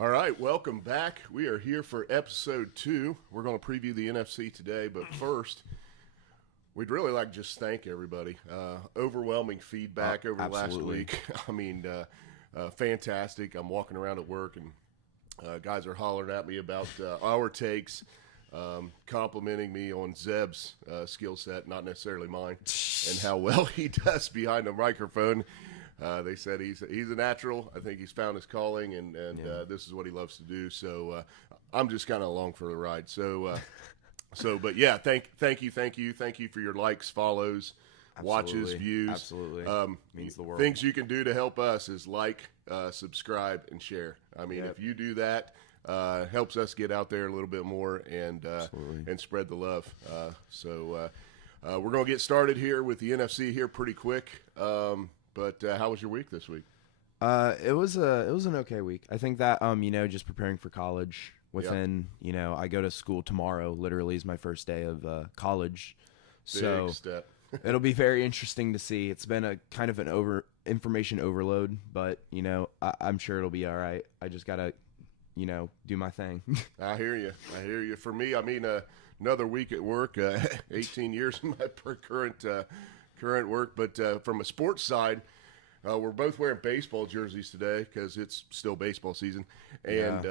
All right, welcome back. We are here for episode 2. We're going to preview the NFC today, but first, we'd really like to just thank everybody. Overwhelming feedback over last week. I mean, fantastic. I'm walking around at work, and guys are hollering at me about our takes, complimenting me on Zeb's skill set, not necessarily mine, and how well he does behind the microphone. They said he's a natural. I think he's found his calling, and this is what he loves to do. So I'm just kind of along for the ride. But yeah, thank you for your likes, follows, watches, views. Absolutely, means the world. Things you can do to help us is like, subscribe, and share. I mean, if you do that, helps us get out there a little bit more and spread the love. We're gonna get started here with the NFC here pretty quick. But how was your week this week? It was an okay week. I think that just preparing for college. I go to school tomorrow. Literally is my first day of college. Big step. It'll be very interesting to see. It's been a kind of an information overload, but I'm sure it'll be all right. I just gotta do my thing. I hear you. For me, I mean, another week at work. 18 years in my current work, but from a sports side, we're both wearing baseball jerseys today because it's still baseball season. And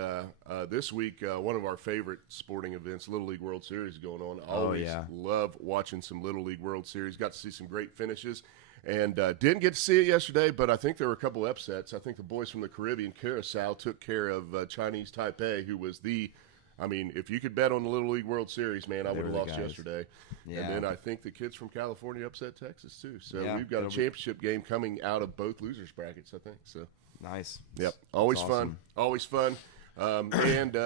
this week, one of our favorite sporting events, Little League World Series, is going on. I always love watching some Little League World Series. Got to see some great finishes. And didn't get to see it yesterday, but I think there were a couple upsets. I think the boys from the Caribbean, Curacao, took care of Chinese Taipei, who was if you could bet on the Little League World Series, man, I would have lost yesterday. Yeah. And then I think the kids from California upset Texas, too. So we've got a championship game coming out of both losers' brackets, I think. So nice. Yep. Always fun. Always fun. And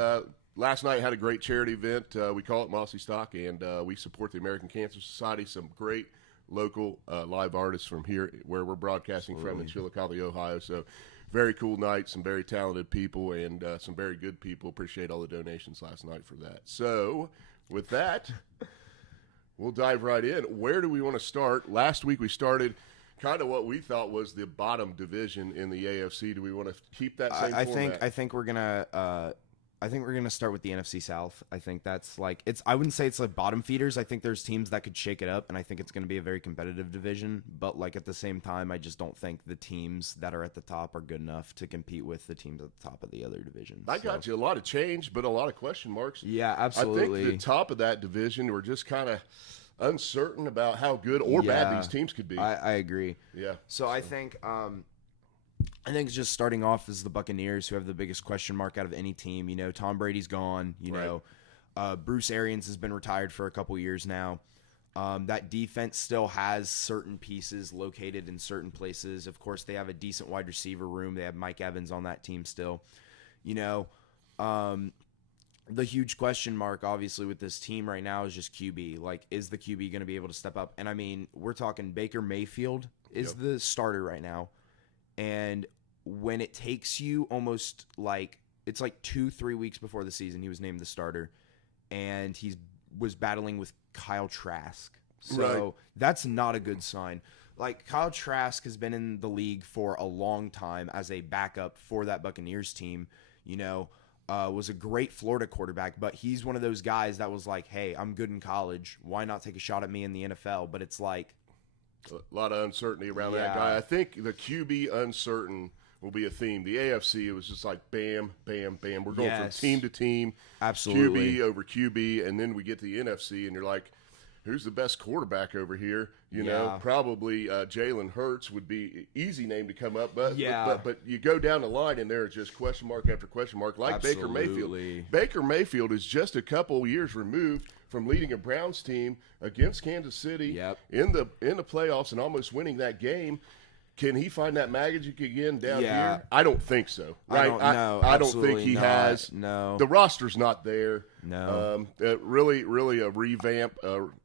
last night had a great charity event. We call it Mossy Stock, and we support the American Cancer Society. Some great local live artists from here where we're broadcasting from in Chillicothe, Ohio. So very cool night, some very talented people, and some very good people. Appreciate all the donations last night for that. So with that, we'll dive right in. Where do we want to start? Last week we started kind of what we thought was the bottom division in the AFC. Do we want to keep that same format? I think we're gonna start with the NFC South. I think that's I wouldn't say it's like bottom feeders. I think there's teams that could shake it up, and I think it's going to be a very competitive division. But at the same time, I just don't think the teams that are at the top are good enough to compete with the teams at the top of the other divisions. I got you. A lot of change, but a lot of question marks. Yeah, absolutely. I think the top of that division, we're just kind of uncertain about how good or bad these teams could be. I agree. Yeah. So I think just starting off is the Buccaneers, who have the biggest question mark out of any team. Tom Brady's gone. Bruce Arians has been retired for a couple years now. That defense still has certain pieces located in certain places. Of course, they have a decent wide receiver room. They have Mike Evans on that team still. The huge question mark, obviously, with this team right now is just QB. Is the QB going to be able to step up? And, I mean, we're talking Baker Mayfield is the starter right now. And when it takes you almost it's 2-3 weeks before the season, he was named the starter, and he was battling with Kyle Trask. So that's not a good sign. Kyle Trask has been in the league for a long time as a backup for that Buccaneers team. Was a great Florida quarterback, but he's one of those guys that was hey, I'm good in college. Why not take a shot at me in the NFL? But it's a lot of uncertainty around that guy. I think the QB uncertain will be a theme. The AFC, it was just bam, bam, bam. We're going from team to team. Absolutely. QB over QB, and then we get to the NFC, and you're who's the best quarterback over here? Probably Jalen Hurts would be easy name to come up. But you go down the line, and there are just question mark after question mark, Baker Mayfield. Baker Mayfield is just a couple years removed from leading a Browns team against Kansas City in the playoffs and almost winning that game. Can he find that magic again down here? I don't think so. Right? I don't think he has. No. The roster's not there. No. Really a revamp.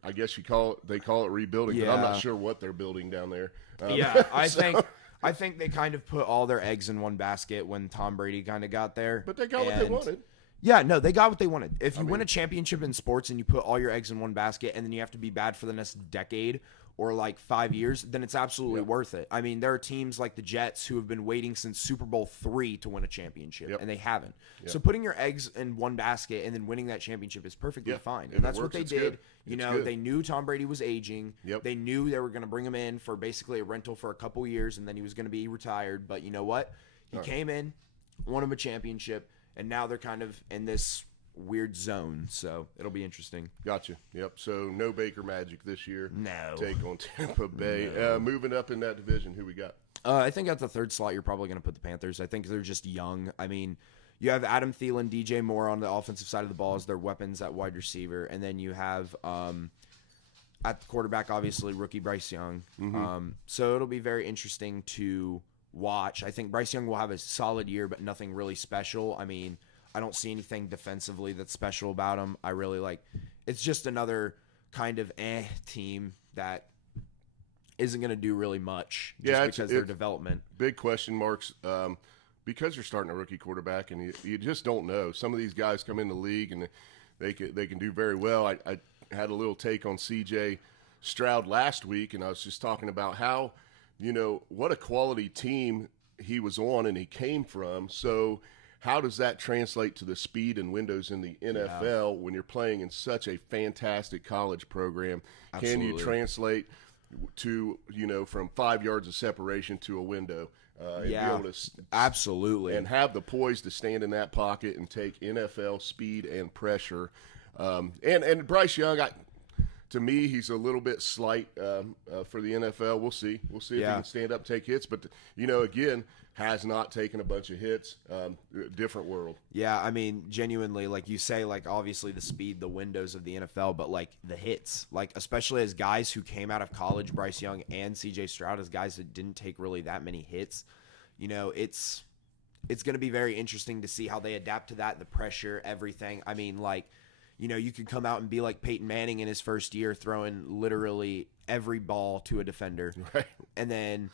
I guess they call it rebuilding, but I'm not sure what they're building down there. I think they kind of put all their eggs in one basket when Tom Brady kind of got there. But they got what they wanted. Yeah, no, they got what they wanted. If you win a championship in sports and you put all your eggs in one basket and then you have to be bad for the next decade, or like 5 years, then it's absolutely worth it. I mean, there are teams like the Jets who have been waiting since Super Bowl III to win a championship, and they haven't. So putting your eggs in one basket and then winning that championship is perfectly fine. And that's what they did. You know, they knew Tom Brady was aging. They knew they were going to bring him in for basically a rental for a couple years, and then he was going to be retired. But you know what? He came in, won him a championship, and now they're kind of in this weird zone, so it'll be interesting. Gotcha. Yep. So no Baker magic this year. No. Take on Tampa Bay. Moving up in that division, who we got? I think at the third slot, you're probably going to put the Panthers. I think they're just young. I mean, you have Adam Thielen, DJ Moore on the offensive side of the ball as their weapons at wide receiver, and then you have at the quarterback, obviously, rookie Bryce Young. So it'll be very interesting to watch. I think Bryce Young will have a solid year, but nothing really special. I mean, I don't see anything defensively that's special about him. I really like it's just another kind of team that isn't going to do really much just because their development. Big question marks because you're starting a rookie quarterback and you just don't know. Some of these guys come in the league and they can do very well. I had a little take on C.J. Stroud last week, and I was just talking about how, you know, what a quality team he was on and he came from. So how does that translate to the speed and windows in the NFL when you're playing in such a fantastic college program? Absolutely. Can you translate to, you know, from 5 yards of separation to a window? And be able to absolutely. And have the poise to stand in that pocket and take NFL speed and pressure. And Bryce Young, to me, he's a little bit slight for the NFL. We'll see. We'll see if he can stand up, take hits. But, you know, again, has not taken a bunch of hits. Different world. Yeah, I mean, genuinely, like you say, like obviously the speed, the windows of the NFL, but like the hits, like especially as guys who came out of college, Bryce Young and C.J. Stroud, as guys that didn't take really that many hits, you know, it's going to be very interesting to see how they adapt to that, the pressure, everything. I mean, like, you know, you could come out and be like Peyton Manning in his first year, throwing literally every ball to a defender. Right. And then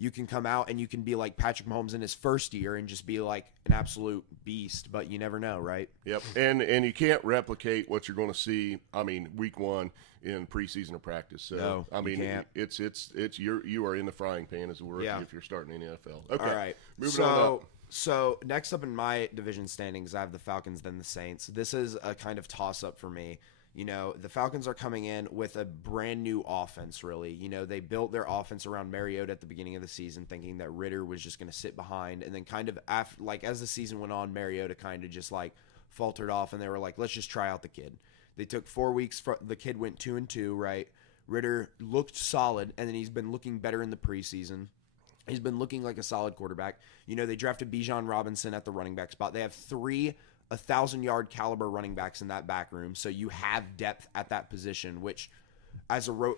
you can come out and you can be like Patrick Mahomes in his first year and just be like an absolute beast, but you never know, right? Yep. And you can't replicate what you're going to see, I mean, week one in preseason or practice. So, no, I mean, you can't. it's you are in the frying pan as a rookie if you're starting in the NFL. Okay. All right. Moving on up. So next up in my division standings, I have the Falcons, then the Saints. This is a kind of toss-up for me. You know, the Falcons are coming in with a brand new offense, really. You know, they built their offense around Mariota at the beginning of the season, thinking that Ritter was just going to sit behind. And then kind of after, like as the season went on, Mariota kind of just like faltered off, and they were like, let's just try out the kid. They took 4 weeks. The kid went 2-2, right? Ritter looked solid, and then he's been looking better in the preseason. He's been looking like a solid quarterback. You know, they drafted Bijan Robinson at the running back spot. They have 3 1,000-yard caliber running backs in that back room, so you have depth at that position, which as a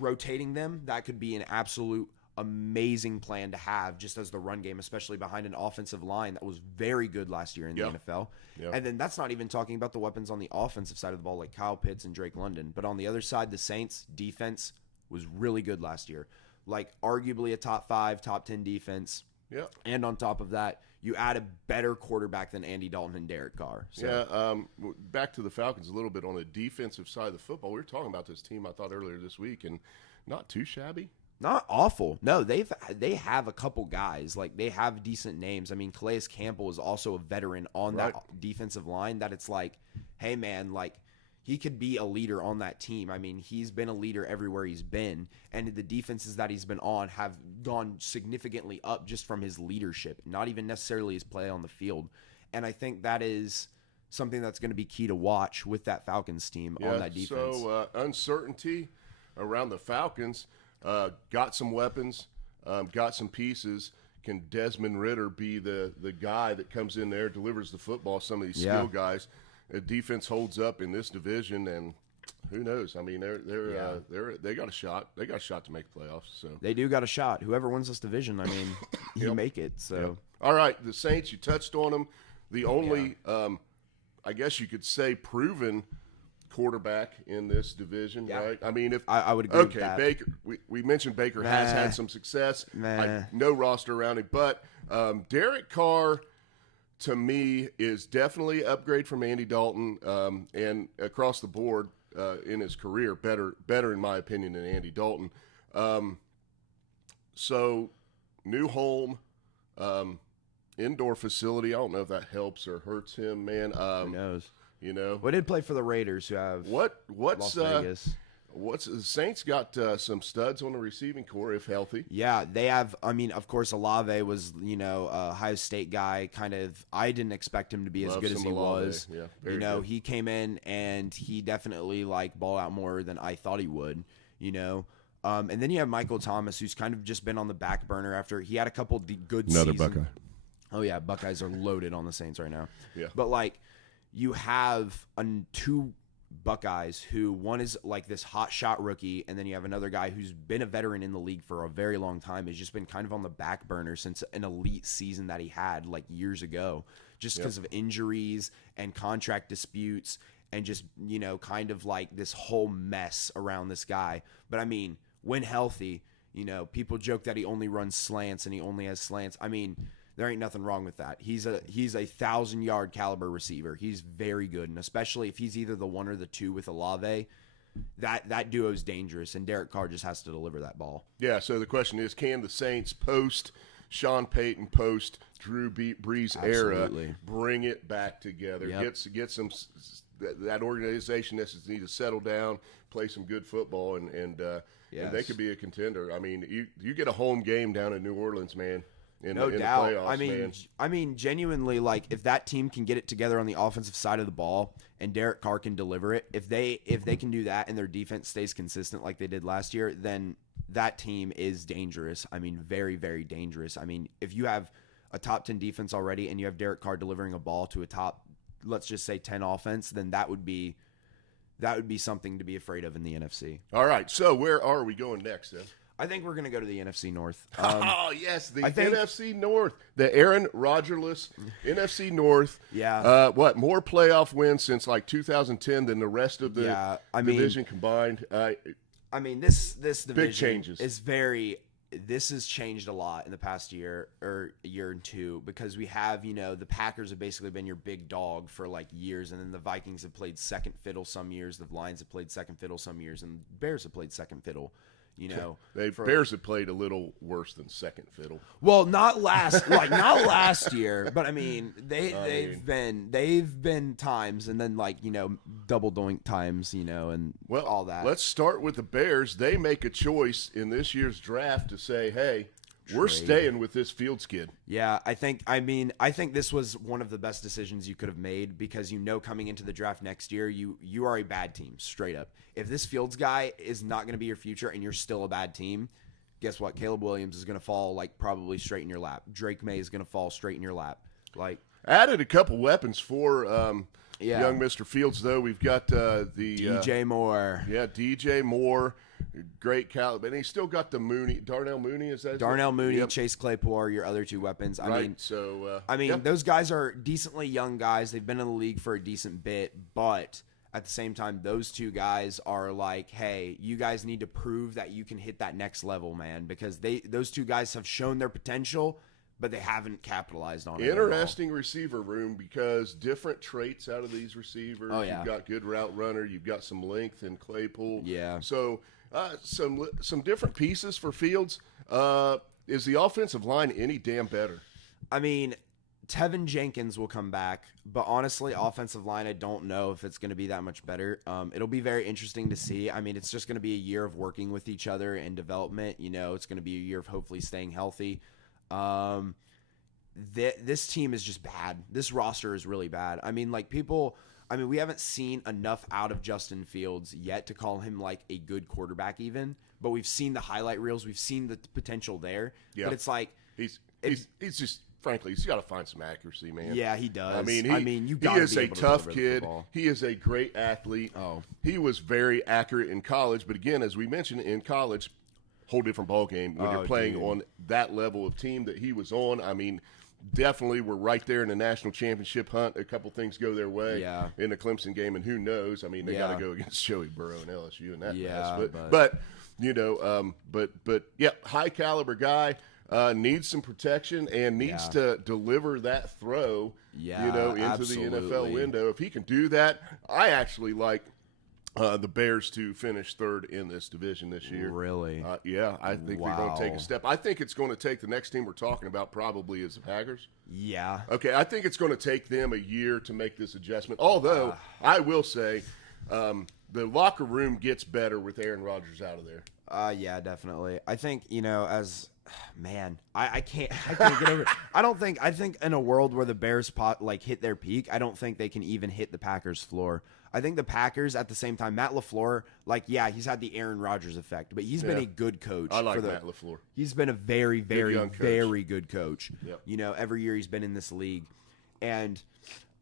rotating them, that could be an absolute amazing plan to have just as the run game, especially behind an offensive line that was very good last year in the NFL. And then that's not even talking about the weapons on the offensive side of the ball like Kyle Pitts and Drake London. But on the other side, the Saints defense was really good last year. Like arguably a top 5, top 10 defense. Yeah. And on top of that, you add a better quarterback than Andy Dalton and Derek Carr. So. Back to the Falcons a little bit on the defensive side of the football. We were talking about this team, I thought, earlier this week, and not too shabby. Not awful. No, they have a couple guys. Like, they have decent names. I mean, Calais Campbell is also a veteran on that defensive line that it's like, hey, man, like, he could be a leader on that team. I mean, he's been a leader everywhere he's been, and the defenses that he's been on have gone significantly up just from his leadership, not even necessarily his play on the field. And I think that is something that's going to be key to watch with that Falcons team on that defense. So uncertainty around the Falcons, got some weapons, got some pieces. Can Desmond Ridder be the guy that comes in there, delivers the football, some of these skill guys? Defense holds up in this division, and who knows? I mean, they got a shot. They got a shot to make the playoffs. So they do got a shot. Whoever wins this division, I mean, you make it. So all right, the Saints. You touched on them. The only, I guess you could say, proven quarterback in this division, right? I mean, if I would agree with that. Baker. We mentioned Baker has had some success. No roster around him, but Derek Carr, to me, is definitely an upgrade from Andy Dalton, and across the board in his career, better in my opinion than Andy Dalton. So new home, indoor facility. I don't know if that helps or hurts him, man. Who knows? You know, We did play for the Raiders, who have what's Las Vegas. What's the Saints got some studs on the receiving core if healthy. Yeah, they have. I mean, of course, Olave was, a Ohio State guy. Kind of, I didn't expect him to be as good as he was. Yeah, very good. He came in and he definitely balled out more than I thought he would. And then you have Michael Thomas, who's kind of just been on the back burner after he had a couple good Another seasons. Buckeye. Oh yeah, Buckeyes are loaded on the Saints right now. Yeah, but you have two Buckeyes who one is this hot shot rookie, and then you have another guy who's been a veteran in the league for a very long time, has just been kind of on the back burner since an elite season that he had years ago, just because of injuries and contract disputes and just kind of this whole mess around this guy. But I mean, when healthy, people joke that he only runs slants and he only has slants. I mean, there ain't nothing wrong with that. He's a 1,000-yard caliber receiver. He's very good, and especially if he's either the 1 or the 2 with Olave, that duo is dangerous, and Derek Carr just has to deliver that ball. Yeah, so the question is, can the Saints post Sean Payton, post Drew Brees era, bring it back together, get some that organization that needs to settle down, play some good football, and they could be a contender. I mean, you get a home game down in New Orleans, man. No doubt. The playoffs, I mean, genuinely, if that team can get it together on the offensive side of the ball and Derek Carr can deliver it, if they can do that and their defense stays consistent like they did last year, then that team is dangerous. I mean, very, very dangerous. I mean, if you have a top 10 defense already and you have Derek Carr delivering a ball to a top, let's just say 10 offense, then that would be something to be afraid of in the NFC. All right. So where are we going next then? I think we're going to go to the NFC North. Oh, yes, NFC North. The Aaron Rodgers-less NFC North. Yeah. More playoff wins since 2010 than the rest of the division combined? I mean, this division big changes. This has changed a lot in the past year or year and two, because we have, the Packers have basically been your big dog for years, and then the Vikings have played second fiddle some years, the Lions have played second fiddle some years, and the Bears have played second fiddle. Bears have played a little worse than second fiddle. Well, not last year, but I mean they've been times, and then double doink times, and all that. Let's start with the Bears. They make a choice in this year's draft to say, hey, we're staying with this Fields kid. Yeah, I think this was one of the best decisions you could have made, because coming into the draft next year, you are a bad team, straight up. If this Fields guy is not going to be your future and you're still a bad team, guess what? Caleb Williams is going to fall probably straight in your lap. Drake May is going to fall straight in your lap. Added a couple weapons for young Mr. Fields, though. We've got the DJ Moore. Yeah, DJ Moore. Great caliber. And he's still got the Darnell Mooney, is that? Darnell Mooney, yep. Chase Claypool are your other two weapons. Those guys are decently young guys. They've been in the league for a decent bit, but at the same time, those two guys are hey, you guys need to prove that you can hit that next level, man, because those two guys have shown their potential, but they haven't capitalized on it. Interesting receiver room, because different traits out of these receivers. Oh, yeah. You've got good route runner. You've got some length in Claypool. Yeah. So some different pieces for Fields. Is the offensive line any damn better? I mean, Tevin Jenkins will come back, but honestly, offensive line, I don't know if it's going to be that much better. It'll be very interesting to see. I mean, it's just going to be a year of working with each other and development. It's going to be a year of hopefully staying healthy. This team is just bad. This roster is really bad. I mean, we haven't seen enough out of Justin Fields yet to call him a good quarterback even, but we've seen the highlight reels. We've seen the potential there. Yeah. But it's he's just, frankly, he's got to find some accuracy, man. Yeah, he does. I mean, he is a tough kid. He is a great athlete. Oh. He was very accurate in college, but again, as we mentioned, in college, whole different ball game when you're playing on that level of team that he was on. I mean, definitely we're right there in the national championship hunt. A couple things go their way in the Clemson game, and who knows? I mean, they got to go against Joey Burrow and LSU and that mess. But high caliber guy. Needs some protection and needs to deliver that throw, into absolutely. the NFL window. If he can do that, I actually like the Bears to finish third in this division this year. Really? Yeah, I think they're going to take a step. I think it's going to take the next team we're talking about probably is the Packers. Yeah. Okay, I think it's going to take them a year to make this adjustment. Although, I will say, the locker room gets better with Aaron Rodgers out of there. Yeah, definitely. I think, I can't get over it. I think in a world where the Bears hit their peak, I don't think they can even hit the Packers floor. I think the Packers at the same time, Matt LaFleur, he's had the Aaron Rodgers effect, but he's been a good coach. I like Matt LaFleur. He's been a very, very, very good coach. Yep. Every year he's been in this league. And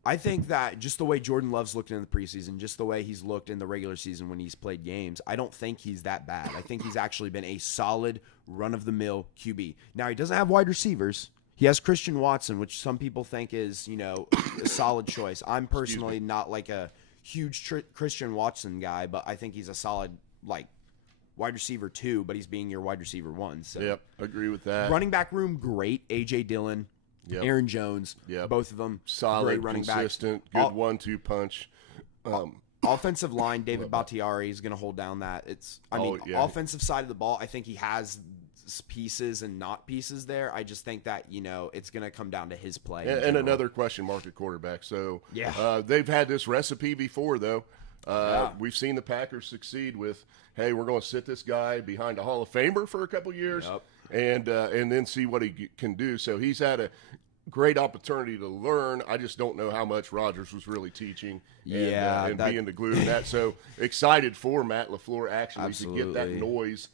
I think that just the way Jordan Love's looked in the preseason, just the way he's looked in the regular season when he's played games, I don't think he's that bad. I think he's actually been a solid run-of-the-mill QB. Now, he doesn't have wide receivers. He has Christian Watson, which some people think is, a solid choice. I'm personally not like a huge Christian Watson guy, but I think he's a solid, wide receiver 2, but he's being your wide receiver 1. So. Yep, agree with that. Running back room, great. A.J. Dillon. Yep. Aaron Jones, both of them solid, great running consistent, back. Good 1-2 punch. Offensive line, David Bakhtiari is going to hold down that. Offensive side of the ball, I think he has pieces and not pieces there. I just think that it's going to come down to his play. And another question mark at quarterback. So they've had this recipe before, though. We've seen the Packers succeed with, hey, we're going to sit this guy behind a Hall of Famer for a couple years. And then see what he can do. So he's had a great opportunity to learn. I just don't know how much Rodgers was really teaching and being the glue to that. So excited for Matt LaFleur actually to get that noise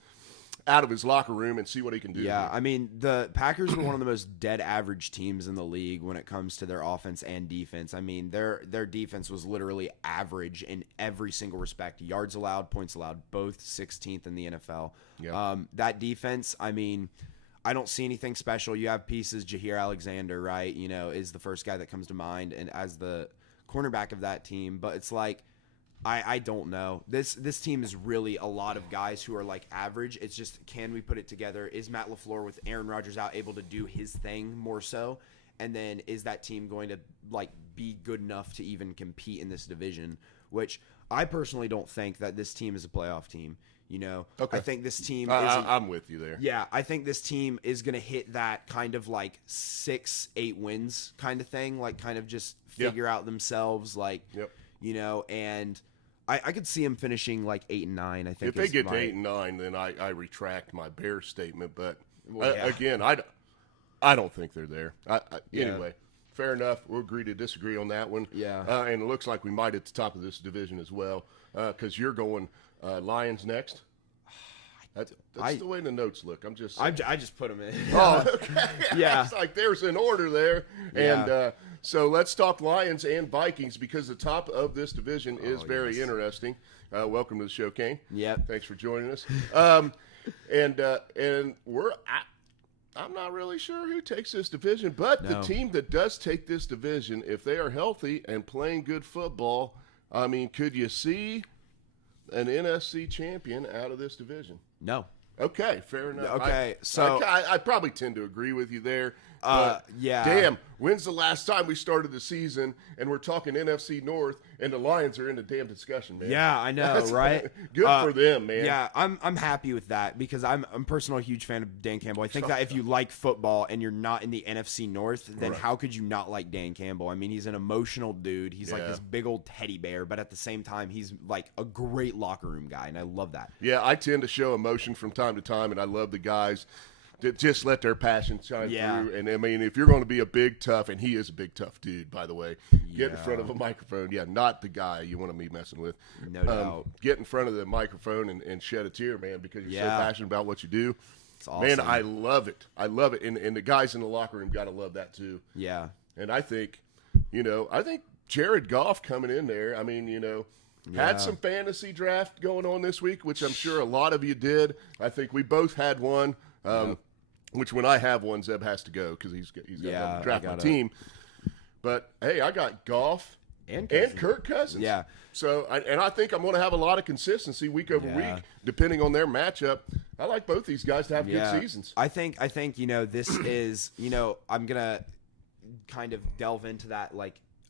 out of his locker room and see what he can do. Yeah, I mean, the Packers were one of the most dead average teams in the league when it comes to their offense and defense. I mean, their defense was literally average in every single respect. Yards allowed, points allowed, both 16th in the NFL. Yeah. That defense, I mean, I don't see anything special. You have pieces, Jaheir Alexander, right, is the first guy that comes to mind and as the cornerback of that team. But it's like, I don't know. This team is really a lot of guys who are average. It's just, can we put it together? Is Matt LaFleur with Aaron Rodgers out able to do his thing more so? And then is that team going to be good enough to even compete in this division? Which I personally don't think that this team is a playoff team. Okay. I think this team I'm with you there. Yeah, I think this team is going to hit that kind of 6-8 wins kind of thing, kind of just figure out themselves, and I could see them finishing 8 and 9. I think if they get to 8 and 9, then I retract my Bears statement. But again, I don't think they're there. Anyway, fair enough. We'll agree to disagree on that one. Yeah, and it looks like we might at the top of this division as well, because you're going Lions next. That's the way the notes look. I just put them in. Oh, okay. Yeah. It's there's an order there. And so let's talk Lions and Vikings because the top of this division is very interesting. Welcome to the show, Kane. Yep. Thanks for joining us. And I'm not really sure who takes this division, but the team that does take this division, if they are healthy and playing good football, I mean, could you see an NFC champion out of this division? No. Okay, fair enough. Okay, so I probably tend to agree with you there. Yeah. Damn, when's the last time we started the season and we're talking NFC North and the Lions are in the damn discussion, man? Yeah, I know, right? Good for them, man. Yeah, I'm happy with that because I'm personally a huge fan of Dan Campbell. I think that if you like football and you're not in the NFC North, then how could you not like Dan Campbell? I mean, he's an emotional dude. He's like this big old teddy bear, but at the same time, he's a great locker room guy, and I love that. Yeah, I tend to show emotion from time to time, and I love the guys that just let their passion shine through. And, I mean, if you're going to be a big, tough, and he is a big, tough dude, by the way, get in front of a microphone. Yeah, not the guy you want to be messing with. No doubt. Get in front of the microphone and shed a tear, man, because you're so passionate about what you do. It's awesome. Man, I love it. I love it. And the guys in the locker room got to love that, too. Yeah. And I think, Jared Goff coming in there, I mean, had some fantasy draft going on this week, which I'm sure a lot of you did. I think we both had one. Which when I have one, Zeb has to go because he's got to draft my team. But hey, I got Goff and Kirk Cousins. Yeah. So I think I'm going to have a lot of consistency week over week, depending on their matchup. I like both these guys to have good seasons. I think this is I'm gonna kind of delve into that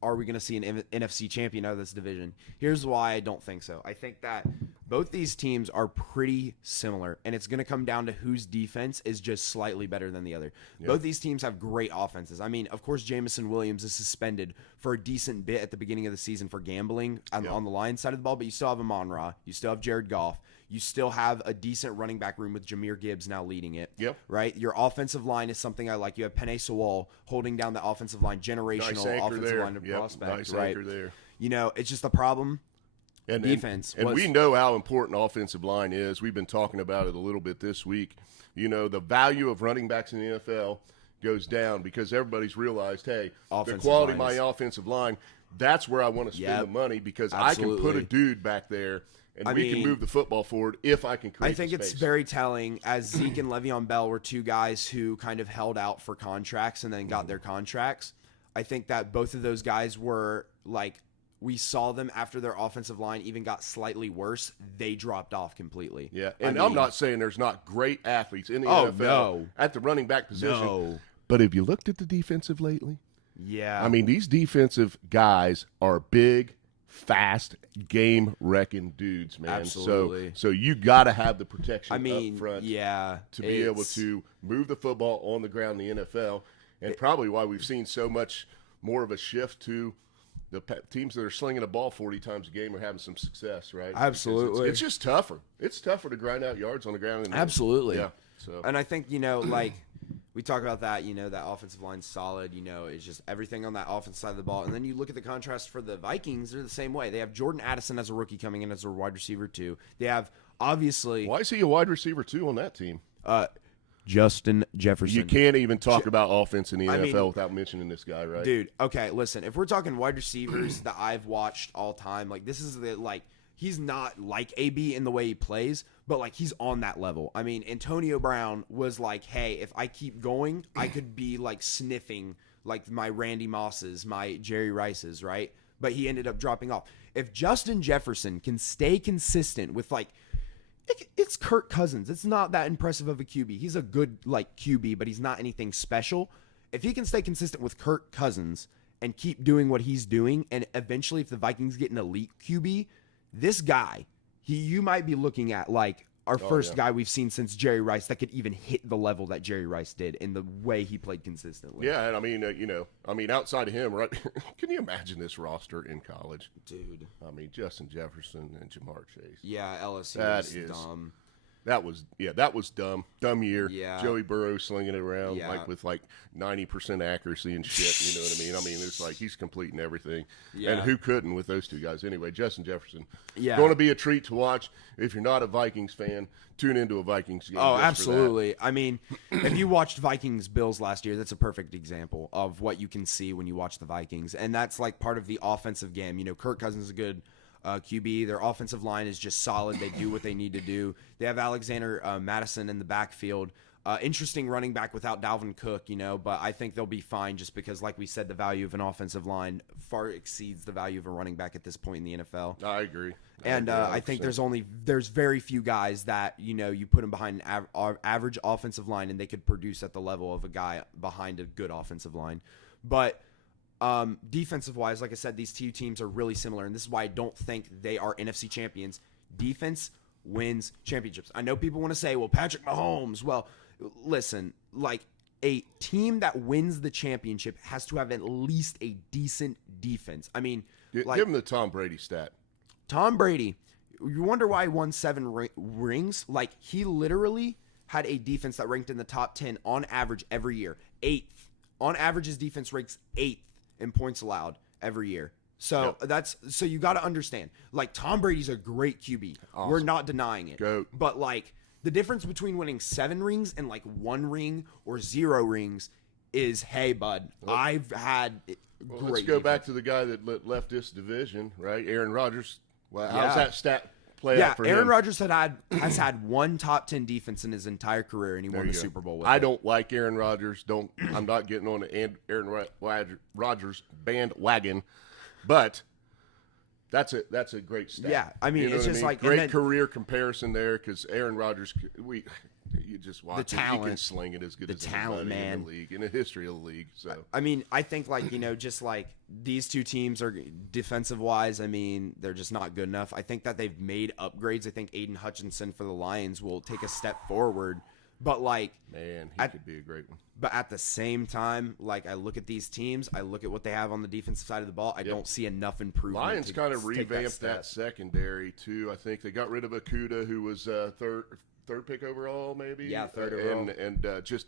are we going to see an NFC champion out of this division? Here's why I don't think so. I think that both these teams are pretty similar, and it's going to come down to whose defense is just slightly better than the other. Yeah. Both these teams have great offenses. I mean, of course, Jamison Williams is suspended for a decent bit at the beginning of the season for gambling on the Lions side of the ball, but you still have Amon-Ra. You still have Jared Goff. You still have a decent running back room with Jahmyr Gibbs now leading it. Yep. Right? Your offensive line is something I like. You have Penei Sewell holding down the offensive line, generational offensive line of prospect. Nice right? anchor there. You know, it's just the problem. And defense. And we know how important offensive line is. We've been talking about it a little bit this week. You know, the value of running backs in the NFL goes down because everybody's realized, hey, the quality of my offensive line, that's where I want to spend the money because I can put a dude back there and we can move the football forward if I can create I think it's very telling, as Zeke and Le'Veon Bell were two guys who kind of held out for contracts and then got their contracts. I think that both of those guys were like, we saw them after their offensive line even got slightly worse. They dropped off completely. Yeah, and I'm not saying there's not great athletes in the NFL at the running back position. No. But have you looked at the defensive lately? Yeah. I mean, these defensive guys are big, fast, game-wrecking dudes, man. Absolutely. So you got to have the protection up front to be able to move the football on the ground in the NFL, and probably why we've seen so much more of a shift to the teams that are slinging a ball 40 times a game are having some success, right? Absolutely. It's just tougher. It's tougher to grind out yards on the ground. Absolutely. Yeah. So. And I think, you know, like we talk about that, you know, that offensive line's solid, you know, it's just everything on that offensive side of the ball. And then you look at the contrast for the Vikings, they're the same way. They have Jordan Addison as a rookie coming in as a wide receiver too. They have obviously. Why is he a wide receiver too on that team? Justin Jefferson. You can't even talk about offense in the NFL without mentioning this guy, right? Dude, okay, listen. If we're talking wide receivers that I've watched all time, like this is he's not like AB in the way he plays, but like he's on that level. I mean, Antonio Brown was like, hey, if I keep going, I could be like sniffing like my Randy Mosses, my Jerry Rices, right? But he ended up dropping off. If Justin Jefferson can stay consistent with like, it's Kirk Cousins. It's not that impressive of a QB. He's a good like QB, but he's not anything special. If he can stay consistent with Kirk Cousins and keep doing what he's doing, and eventually if the Vikings get an elite QB, this guy, you might be looking at like our first guy we've seen since Jerry Rice that could even hit the level that Jerry Rice did in the way he played consistently. Yeah, and I mean, outside of him, right? Can you imagine this roster in college, dude? I mean, Justin Jefferson and Jamar Chase. Yeah, LSU is dumb. That was dumb. Dumb year. Yeah. Joey Burrow slinging it around with 90% accuracy and shit. You know what I mean? I mean, it's like he's completing everything. Yeah. And who couldn't with those two guys? Anyway, Justin Jefferson. Yeah. Going to be a treat to watch. If you're not a Vikings fan, tune into a Vikings game. Oh, absolutely. I mean, if you watched Vikings-Bills last year, that's a perfect example of what you can see when you watch the Vikings. And that's like part of the offensive game. You know, Kirk Cousins is a good QB. Their offensive line is just solid. They do what they need to do. They have Alexander Madison in the backfield. Interesting running back without Dalvin Cook, you know, but I think they'll be fine just because, like we said, the value of an offensive line far exceeds the value of a running back at this point in the NFL. I agree. I think there's very few guys that, you know, you put them behind an average offensive line and they could produce at the level of a guy behind a good offensive line. But defensive wise, like I said, these two teams are really similar, and this is why I don't think they are NFC champions. Defense wins championships. I know people want to say, well, Patrick Mahomes. Well, listen, like a team that wins the championship has to have at least a decent defense. I mean, give him the Tom Brady stat. Tom Brady, you wonder why he won 7 rings? Like, he literally had a defense that ranked in the top 10 on average every year. 8th. On average, his defense ranks 8th in points allowed every year. So so you got to understand, like, Tom Brady's a great QB. Awesome. We're not denying it. Goat. But like the difference between winning 7 rings and like 1 ring or 0 rings is, hey bud, I've had great let's go back to the guy that left this division, right? Aaron Rodgers. Well, how's that stat play out for him? Aaron Rodgers has had 1 top 10 defense in his entire career, and he won the Super Bowl with it. I don't like Aaron Rodgers. I'm not getting on the Aaron Rodgers bandwagon, but that's a great stat. Yeah, I mean, it's just like great career comparison there because Aaron Rodgers. you just watch the it. talent, He can sling it as good as talent, anybody man. in the league, in the history of the league. So I mean, I think like, you know, just like these two teams are defensive wise. I mean, they're just not good enough. I think that they've made upgrades. I think Aiden Hutchinson for the Lions will take a step forward. But like, man, he could be a great one. But at the same time, like I look at these teams, I look at what they have on the defensive side of the ball. I don't see enough improvement. Lions kind of revamped that secondary too. I think they got rid of Akuda, who was third pick overall, maybe. Yeah, third overall, and just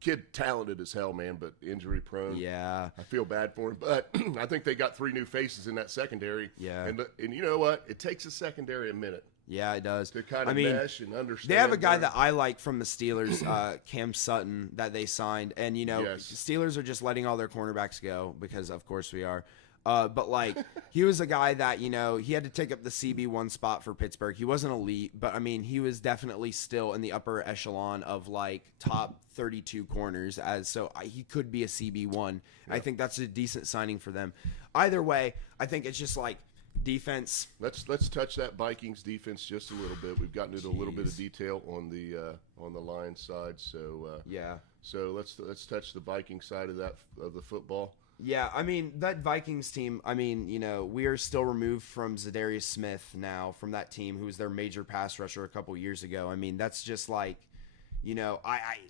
kid talented as hell, man, but injury prone. Yeah, I feel bad for him, but I think they got 3 new faces in that secondary. Yeah, and you know what? It takes a secondary a minute. Yeah, it does. To kind of mesh and understand. They have a guy that I like from the Steelers, Cam Sutton, that they signed. And, you know, Steelers are just letting all their cornerbacks go because, of course, we are. But, like, he was a guy that, you know, he had to take up the CB1 spot for Pittsburgh. He wasn't elite, but, I mean, he was definitely still in the upper echelon of, like, top 32 corners. So he could be a CB1. Yep. I think that's a decent signing for them. Either way, I think it's just, like, defense. Let's touch that Vikings defense just a little bit. We've gotten into a little bit of detail on the Lions side, so yeah. So let's touch the Viking side of the football. Yeah, I mean that Vikings team. I mean, you know, we are still removed from Zadarius Smith now from that team, who was their major pass rusher a couple years ago. I mean, that's just like, you know,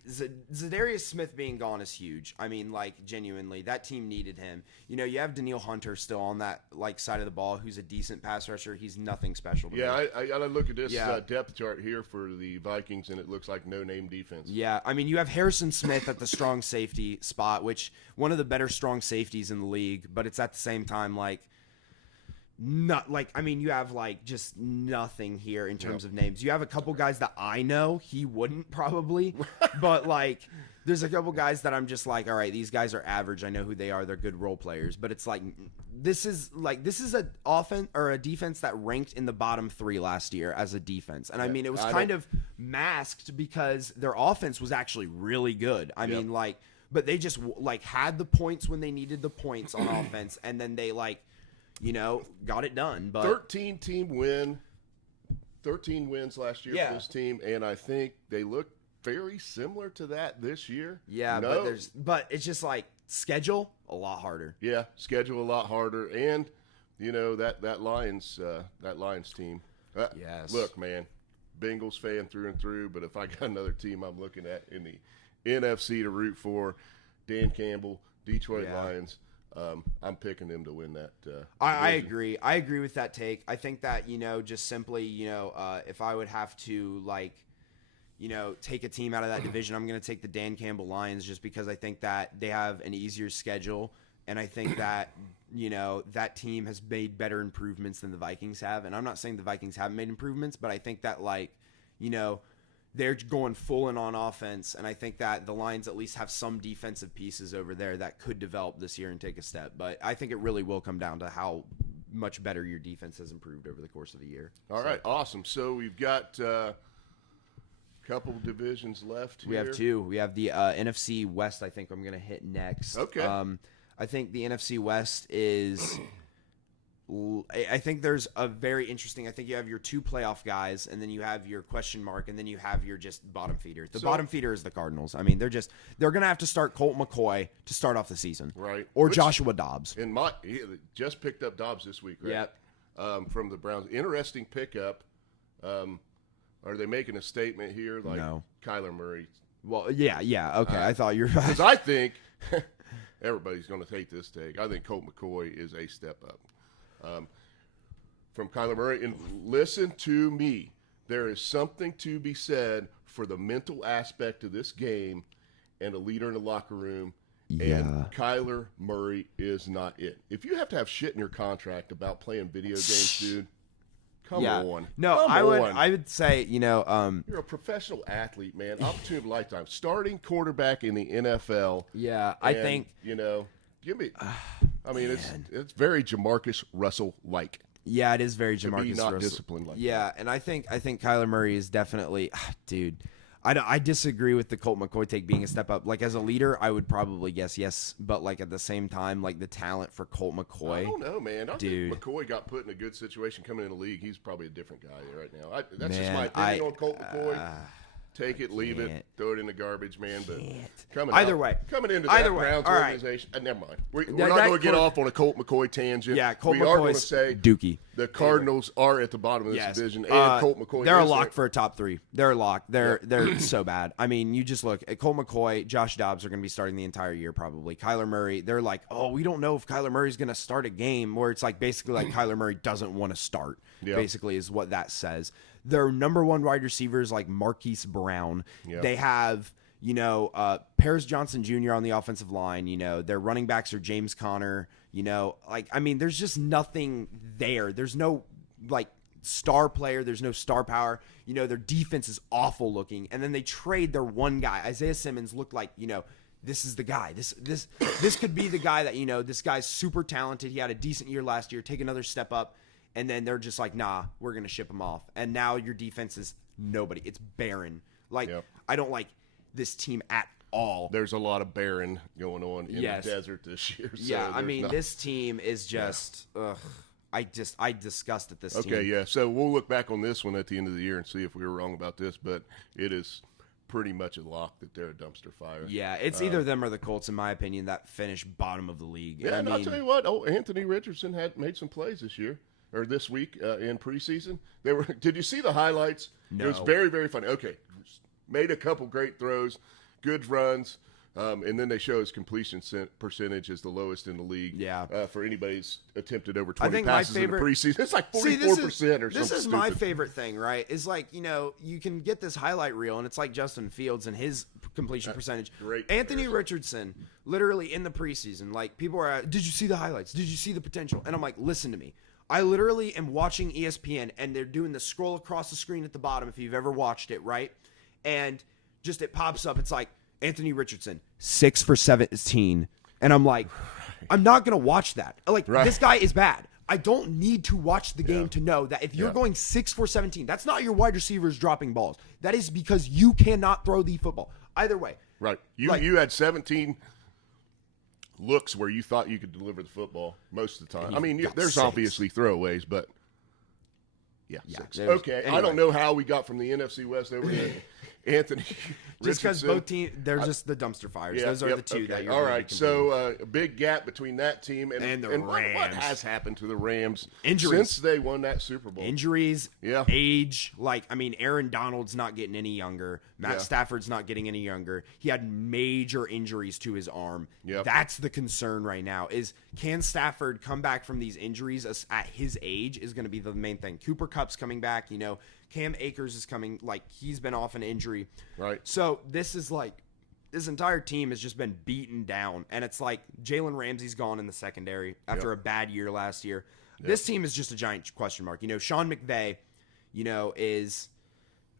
Zadarius Smith being gone is huge. I mean, like, genuinely, that team needed him. You know, you have Daniil Hunter still on that, like, side of the ball, who's a decent pass rusher. He's nothing special to me. I got to look at this depth chart here for the Vikings, and it looks like no-name defense. Yeah, I mean, you have Harrison Smith at the strong safety spot, which one of the better strong safeties in the league, but it's at the same time, like, not like, I mean, you have like just nothing here in terms of names. You have a couple guys that I know he wouldn't probably, but like there's a couple guys that I'm just like, all right, these guys are average. I know who they are. They're good role players, but it's like this is an offense or a defense that ranked in the bottom 3 last year as a defense. And I mean, it was kind of masked because their offense was actually really good. I mean, like, but they just like had the points when they needed the points on offense, and then they like, you know, got it done. But 13 wins last year for this team, and I think they look very similar to that this year. Yeah, but it's just like schedule a lot harder. Yeah, schedule a lot harder, and you know that Lions team. Yes. Look, man, Bengals fan through and through. But if I got another team I'm looking at in the NFC to root for, Dan Campbell, Detroit Lions. I'm picking them to win that. I agree. I agree with that take. I think that, you know, just simply, you know, if I would have to, like, you know, take a team out of that division, I'm going to take the Dan Campbell Lions just because I think that they have an easier schedule. And I think that, you know, that team has made better improvements than the Vikings have. And I'm not saying the Vikings haven't made improvements, but I think that, like, you know, they're going full in on offense, and I think that the Lions at least have some defensive pieces over there that could develop this year and take a step. But I think it really will come down to how much better your defense has improved over the course of the year. All right, awesome. So we've got a couple divisions left here. We have 2. We have the NFC West, I think I'm going to hit next. Okay. I think the NFC West is – I think there's a very interesting – I think you have your 2 playoff guys, and then you have your question mark, and then you have your just bottom feeder. The bottom feeder is the Cardinals. I mean, they're going to have to start Colt McCoy to start off the season. Right. Or Joshua Dobbs. He just picked up Dobbs this week, right? Yep. From the Browns. Interesting pickup. Are they making a statement here like Kyler Murray? Well, yeah. Okay, I thought you were – because I think everybody's going to take this take. I think Colt McCoy is a step up. From Kyler Murray. And listen to me. There is something to be said for the mental aspect of this game and a leader in the locker room. Yeah. And Kyler Murray is not it. If you have to have shit in your contract about playing video games, dude, come on. No, I would say, you know, you're a professional athlete, man. Opportunity of a lifetime. Starting quarterback in the NFL. Yeah, I think, you know, give me I mean, it's very Jamarcus Russell-like. Yeah, it is very Jamarcus Russell. Not disciplined like that. Yeah, and I think Kyler Murray is definitely, dude. I disagree with the Colt McCoy take being a step up. Like, as a leader, I would probably guess yes, but like at the same time, like the talent for Colt McCoy. I don't know, man. I dude. think McCoy got put in a good situation coming in the league. He's probably a different guy right now. That's just my opinion on Colt McCoy. Take it, leave it, throw it in the garbage, man. But coming into Either that way. Browns All right. organization, never mind. We're not going to get off on a Colt McCoy tangent. Yeah, Colt McCoy. Are going to say Dookie. The Cardinals are at the bottom of this division, and Colt McCoy. They're a lock for a top 3. They're a lock. They're so bad. I mean, you just look at Colt McCoy, Josh Dobbs are going to be starting the entire year probably. Kyler Murray, they're like, oh, we don't know if Kyler Murray's going to start a game, where it's like basically like Kyler Murray doesn't want to start. Basically, is what that says. Their number 1 wide receivers like Marquise Brown. They have, Paris Johnson Jr. on the offensive line. Their running backs are James Conner. There's just nothing there. There's no star player. There's no star power. Their defense is awful looking. And then they trade their one guy. Isaiah Simmons looked like, this is the guy. This could be the guy that, this guy's super talented. He had a decent year last year. Take another step up. And then they're just like, nah, we're going to ship him off. And now your defense is nobody. It's barren. I don't like this team at all. There's a lot of barren going on in the desert this year. So this team is just, I disgust at this team. Okay, yeah. So we'll look back on this one at the end of the year and see if we were wrong about this. But it is pretty much a lock that they're a dumpster fire. Yeah, it's either them or the Colts, in my opinion, that finish bottom of the league. Yeah, and I'll tell you what. Anthony Richardson had made some plays this year. Or this week in preseason. Did you see the highlights? No. It was very, very funny. Okay, made a couple great throws, good runs, and then they show his completion percentage is the lowest in the league. Yeah. For anybody who's attempted over 20 passes in the preseason. It's like 44% or something. This is my favorite thing, right? Is you can get this highlight reel, and it's like Justin Fields and his completion percentage. Great. Anthony Richardson, literally in the preseason, people are did you see the highlights? Did you see the potential? And I'm like, listen to me. I literally am watching ESPN, and they're doing the scroll across the screen at the bottom, if you've ever watched it, right? And just it pops up. It's like, Anthony Richardson, 6 for 17. And I'm like, I'm not going to watch that. This guy is bad. I don't need to watch the game to know that if you're going 6 for 17, that's not your wide receivers dropping balls. That is because you cannot throw the football. Either way. Right. You had 17 looks where you thought you could deliver the football most of the time. I mean, there's 6. Obviously throwaways, but 6. Okay, anyway. I don't know how we got from the NFC West over to Anthony just because both teams, they're just the dumpster fires. Those are the two that you're all right. So a big gap between that team and the Rams. What has happened to the Rams Injuries. Since they won that Super Bowl? Injuries, age. Aaron Donald's not getting any younger. Matt Stafford's not getting any younger. He had major injuries to his arm. That's the concern right now. Is can Stafford come back from these injuries at his age is going to be the main thing. Cooper Kupp's coming back. Cam Akers is coming. He's been off an injury. Right. So this is this entire team has just been beaten down. And it's Jalen Ramsey's gone in the secondary after a bad year last year. This team is just a giant question mark. Sean McVay, is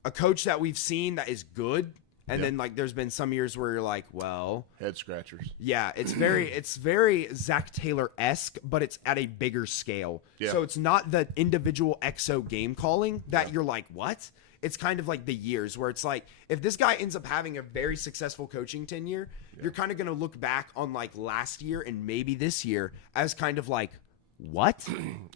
a coach that we've seen that is good. And then there's been some years where you're like, well, head scratchers. Yeah, it's very Zach Taylor-esque, but it's at a bigger scale. Yeah. So it's not the individual XO game calling that you're like, what? It's kind of like the years where it's like, if this guy ends up having a very successful coaching tenure, you're kind of going to look back on last year and maybe this year as kind of like, what?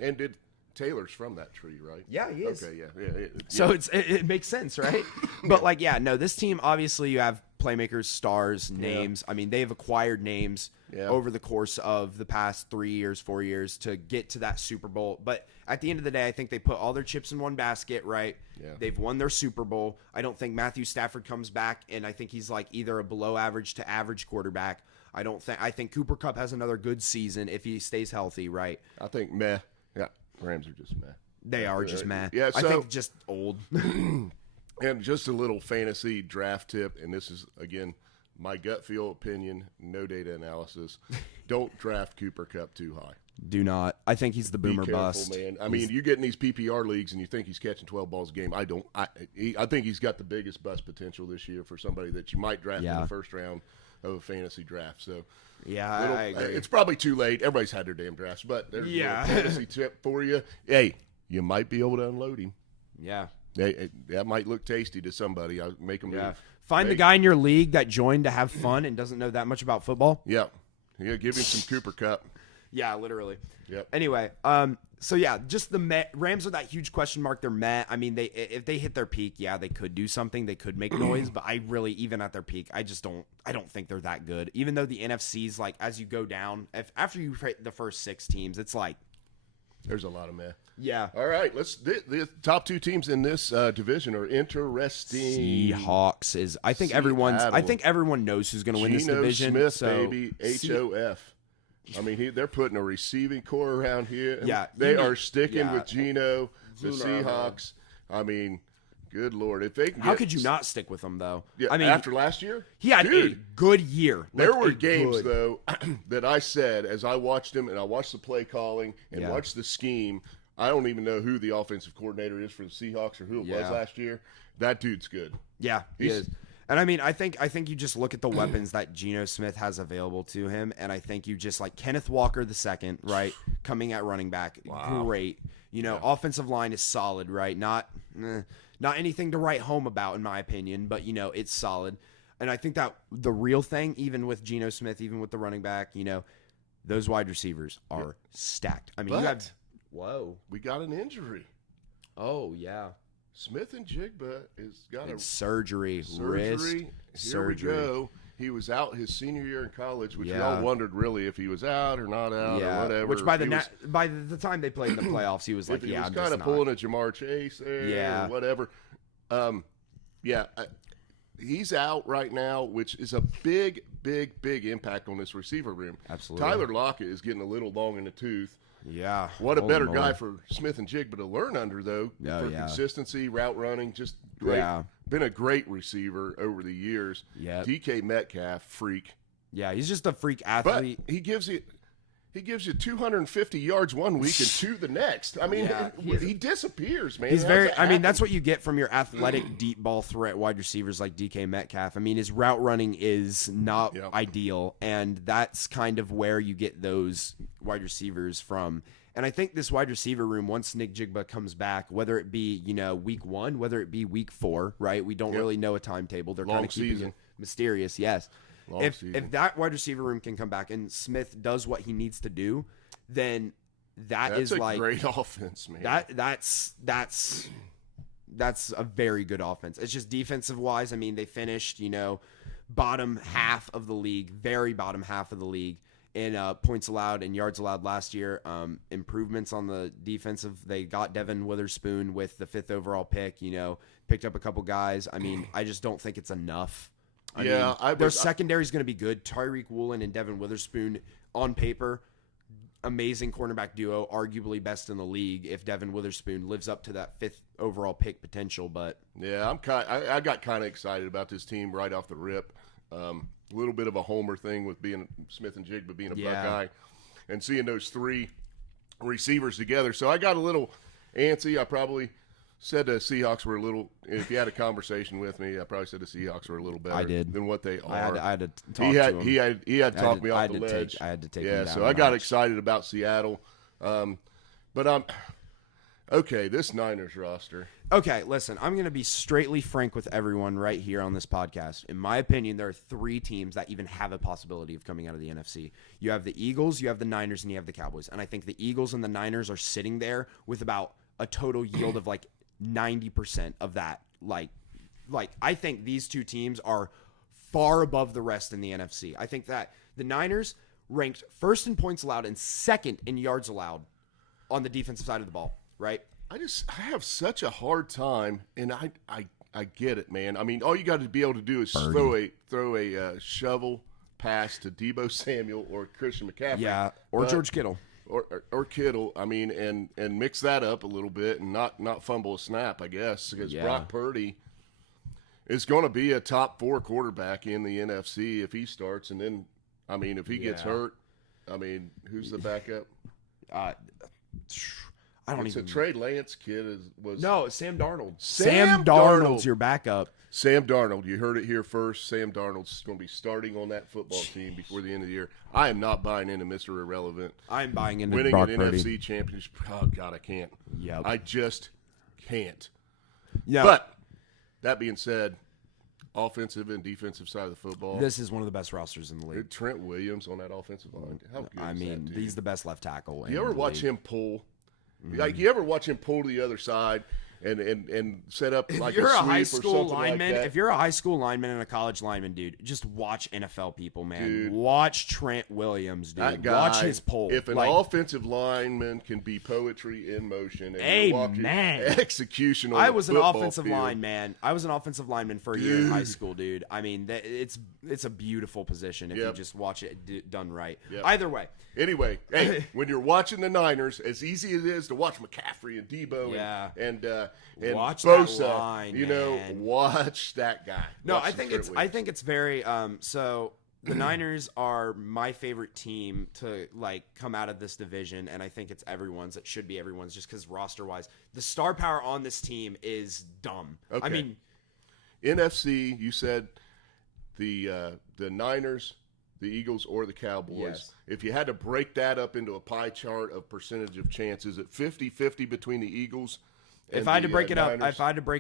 And did Taylor's from that tree, right? Yeah, he is. Okay, yeah. So it makes sense, right? But this team, obviously you have playmakers, stars, names. I mean, they have acquired names over the course of the past 3 years, 4 years to get to that Super Bowl. But at the end of the day, I think they put all their chips in one basket, right? Yeah. They've won their Super Bowl. I don't think Matthew Stafford comes back, and I think he's either a below average to average quarterback. I think Cooper Kupp has another good season if he stays healthy, right? I think meh. Yeah. Rams are just meh. They are just meh. Yeah, I think just old. And just a little fantasy draft tip, and this is, again, my gut feel opinion, no data analysis. Don't draft Cooper Kupp too high. Do not. I think he's the boomer Be careful, bust. Man. I mean, you get in these PPR leagues and you think he's catching 12 balls a game. I don't. I think he's got the biggest bust potential this year for somebody that you might draft in the first round of a fantasy draft. So, I agree. It's probably too late. Everybody's had their damn drafts, but there's a little fantasy tip for you. Hey, you might be able to unload him. Yeah. That might look tasty to somebody. I'll make them move. Find the guy in your league that joined to have fun and doesn't know that much about football. Yeah. Give him some Cooper Kupp. Yeah, literally. Yep. Anyway, So yeah, just the Rams are that huge question mark. They're meh. I mean, if they hit their peak, yeah, they could do something. They could make noise, but I really, even at their peak, I don't think they're that good. Even though the NFC's like, as you go down, after you hit the first 6 teams, it's like there's a lot of meh. Yeah. All right, the top 2 teams in this division are interesting. Seahawks is. I think everyone knows who's going to win this division. Smith, so baby, HOF. I mean, they're putting a receiving core around here. Yeah, they are sticking with Geno, the Seahawks. I mean, good Lord, if they can. How could you not stick with them though? Yeah, I mean, after last year, he had a good year. There were games though that I said as I watched him and I watched the play calling and watched the scheme. I don't even know who the offensive coordinator is for the Seahawks or who it was last year. That dude's good. Yeah, he is. And I mean, I think you just look at the weapons that Geno Smith has available to him, and I think you just like Kenneth Walker II, right, coming at running back, great. Offensive line is solid, right? Not anything to write home about, in my opinion, but it's solid. And I think that the real thing, even with Geno Smith, even with the running back, those wide receivers are stacked. I mean, we got an injury. Oh yeah. Smith and Jigba has got a surgery. Wrist. Here we go. He was out his senior year in college, which we all wondered really if he was out or not out or whatever. Which by the time they played in the playoffs, he was like, he was I'm kind of pulling a Jamar Chase there or whatever. He's out right now, which is a big impact on this receiver room. Absolutely. Tyler Lockett is getting a little long in the tooth. Yeah. What a better guy for Smith and Jigba to learn under, though, for consistency, route running, just great. Yeah. Been a great receiver over the years. Yeah. DK Metcalf, freak. Yeah, he's just a freak athlete. But he gives you 250 yards one week and 2 the next. I mean, he disappears, man. That's what you get from your athletic deep ball threat wide receivers like DK Metcalf. I mean, his route running is not ideal, and that's kind of where you get those wide receivers from. And I think this wide receiver room, once Nick Jigba comes back, whether it be, week 1, whether it be week 4, right? We don't really know a timetable. They're kind of keeping it mysterious, yes. If that wide receiver room can come back and Smith does what he needs to do, then that's a great offense, man. That's a very good offense. It's just defensive wise. I mean, they finished, bottom half of the league, very bottom half of the league in points allowed and yards allowed last year. Improvements on the defensive. They got Devin Witherspoon with the 5th overall pick. Picked up a couple guys. I mean, I just don't think it's enough. Their secondary is going to be good. Tyreek Woolen and Devin Witherspoon, on paper, amazing cornerback duo, arguably best in the league if Devin Witherspoon lives up to that 5th overall pick potential. But yeah, I got kind of excited about this team right off the rip. A little bit of a homer thing with being Smith and Jigba being a Buckeye and seeing those 3 receivers together. So I got a little antsy. I probably said the Seahawks were a little. If you had a conversation with me, I probably said the Seahawks were a little better than what they are. I had to talk to him. He had talked me off the ledge. I had to take. Yeah, so I got excited about Seattle, but I'm okay. This Niners roster. Okay, listen. I'm going to be straightly frank with everyone right here on this podcast. In my opinion, there are 3 teams that even have a possibility of coming out of the NFC. You have the Eagles, you have the Niners, and you have the Cowboys. And I think the Eagles and the Niners are sitting there with about a total yield of like 90% of that. Like I think these 2 teams are far above the rest in the NFC. I think that the Niners ranked 1st in points allowed and 2nd in yards allowed on the defensive side of the ball, right? I have such a hard time, and I get it, man. I mean, all you got to be able to do is throw a shovel pass to Deebo Samuel or Christian McCaffrey. Or George Kittle. Or Kittle, I mean, and mix that up a little bit and not fumble a snap, I guess, because Brock Purdy is going to be a top 4 quarterback in the NFC if he starts. And then, I mean, if he gets hurt, I mean, who's the backup? It's a Trey Lance kid. No, Sam Darnold. Sam Darnold's your backup. Sam Darnold, you heard it here first. Sam Darnold's going to be starting on that football team before the end of the year. I am not buying into Mr. Irrelevant. I'm buying into winning Brock an Purdy. NFC championship. Oh, God, I can't. Yep. I just can't. Yeah. But that being said, offensive and defensive side of the football. This is one of the best rosters in the league. Trent Williams on that offensive line. How good is that dude? He's the best left tackle. You ever watch him pull Like, you ever watch him pull to the other side and set up like you're a a sweep high or school something lineman, like that? if you're a high school lineman and a college lineman, dude, just watch NFL people, man. Dude. Watch Trent Williams, dude. That guy, Watch his pull. If an offensive lineman can be poetry in motion, and you're watching execution on I the was an football offensive field. lineman. I was an offensive lineman for a year in high school, dude. I mean, it's a beautiful position if you just watch it done right. Yep. Either way. Anyway, hey, when you're watching the Niners, as easy as it is to watch McCaffrey and Debo and watch Bosa, that line, man. watch that guy. No, Watch I think it's very so the Niners are my favorite team to like come out of this division, and I think it's everyone's. It should be everyone's just because roster wise, the star power on this team is dumb. Okay. I mean, NFC, you said the Niners, the Eagles, or the Cowboys. Yes. If you had to break that up into a pie chart of percentage of chances, at 50-50 between the Eagles and if I had to break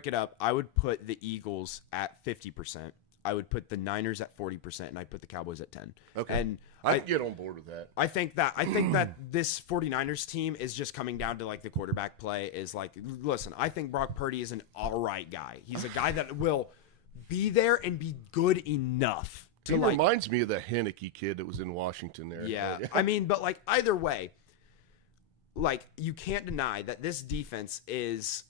it up, I would put the Eagles at 50%. I would put the Niners at 40%, and I'd put the Cowboys at 10. Okay. And I can get on board with that. I think that this 49ers team is just coming down to like the quarterback play is like, listen, I think Brock Purdy is an all right guy. He's a guy that will be there and be good enough. He reminds me of the Heineke kid that was in Washington there. Yeah. I mean, but like either way, like you can't deny that this defense is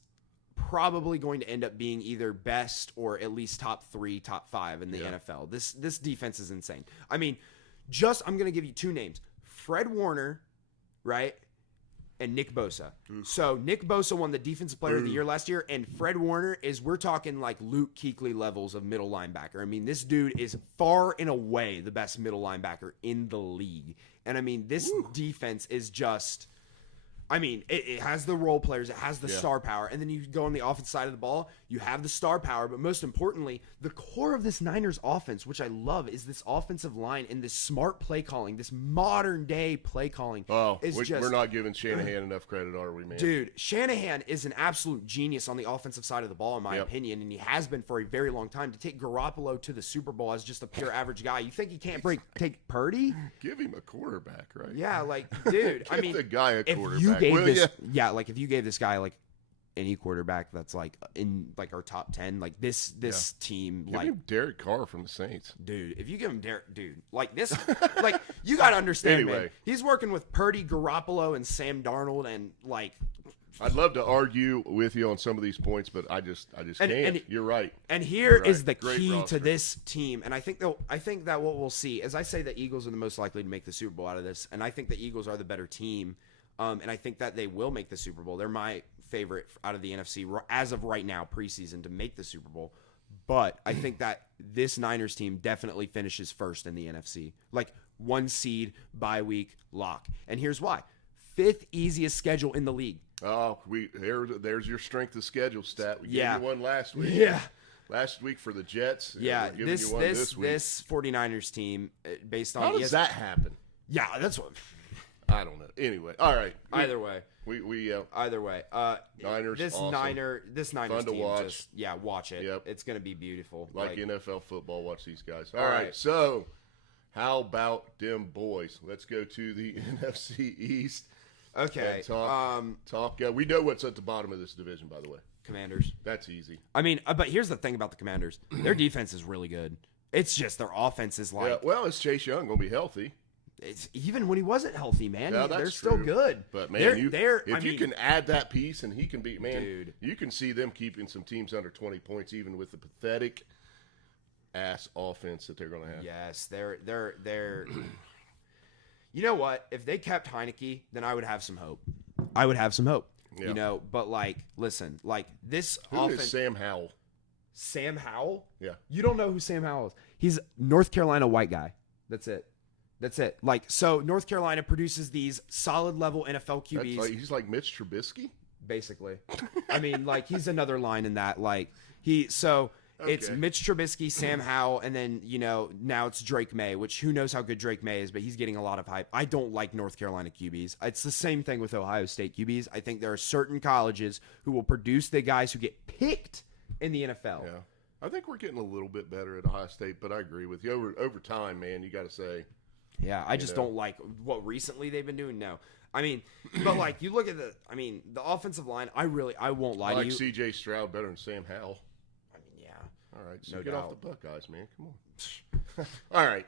probably going to end up being either best or at least top 3, top 5 in the NFL. This defense is insane. I mean, I'm going to give you 2 names. Fred Warner, right? And Nick Bosa. So Nick Bosa won the Defensive Player of the Year last year, and Fred Warner we're talking like Luke Kuechly levels of middle linebacker. I mean, this dude is far and away the best middle linebacker in the league. And I mean, this defense is just, I mean, it has the role players, it has the star power, and then you go on the offense side of the ball, you have the star power, but most importantly, the core of this Niners offense, which I love, is this offensive line and this smart play calling, this modern day play calling. Oh, we're not giving Shanahan enough credit, are we, man? Dude, Shanahan is an absolute genius on the offensive side of the ball, in my opinion, and he has been for a very long time. To take Garoppolo to the Super Bowl as just a pure average guy, you think he can't take Purdy? Give him a quarterback, right? Yeah, like, dude, I mean, the guy a quarterback. If you gave like if you gave this guy like any quarterback that's like in like our top 10, like this team, give like him Derek Carr from the Saints, dude. If you give him Derek, dude, like this, like you got to understand, anyway, man. He's working with Purdy, Garoppolo, and Sam Darnold, and like. I'd love to argue with you on some of these points, but I just can't. And you're right. And here is the key to this team, and I think that what we'll see, as I say, the Eagles are the most likely to make the Super Bowl out of this, and I think the Eagles are the better team, and I think that they will make the Super Bowl. They're my favorite out of the NFC as of right now, preseason, to make the Super Bowl. But I think that this Niners team definitely finishes first in the NFC, like 1 seed, bye week, lock. And here's why: 5th easiest schedule in the league. Oh, there's your strength of schedule stat. We gave you one last week. Yeah. Last week for the Jets. Yeah, we're giving you one this week. This 49ers team, based on how does that happen? Yeah, that's what. I don't know. Anyway, all right. Either way, either way. Niners. This awesome. Niners Fun team. to watch. Just, watch it. Yep. It's gonna be beautiful. Like NFL football. Watch these guys. All right. So, how about them boys? Let's go to the NFC East. Okay. Talk. We know what's at the bottom of this division, by the way. Commanders. That's easy. I mean, but here's the thing about the Commanders: their defense is really good. It's just their offense is like. Yeah, well, is Chase Young going to be healthy? It's even when he wasn't healthy, man. Yeah, they're true. still good. But man, if you can add that piece and he can be, man, dude, you can see them keeping some teams under 20 points, even with the pathetic ass offense that they're going to have. Yes, they're. You know what? If they kept Heineke, then I would have some hope. Yeah. You know, but like, listen, like this offense. Is Sam Howell? Sam Howell? Yeah. You don't know who Sam Howell is? He's North Carolina white guy. That's it. Like, so North Carolina produces these solid level NFL QBs. He's like Mitch Trubisky? Basically. I mean, like, he's another line in that. Like, it's Mitch Trubisky, Sam Howell, and then, you know, now it's Drake May, which who knows how good Drake May is, but he's getting a lot of hype. I don't like North Carolina QBs. It's the same thing with Ohio State QBs. I think there are certain colleges who will produce the guys who get picked in the NFL. Yeah. I think we're getting a little bit better at Ohio State, but I agree with you. Over time, man, you got to say. Yeah, I just don't like what recently they've been doing. No. I mean, but like you look at the offensive line. I won't lie to you. C.J. Stroud better than Sam Howell. I mean, yeah. All right, so No get doubt. off the Buckeyes, man. Come on. All right.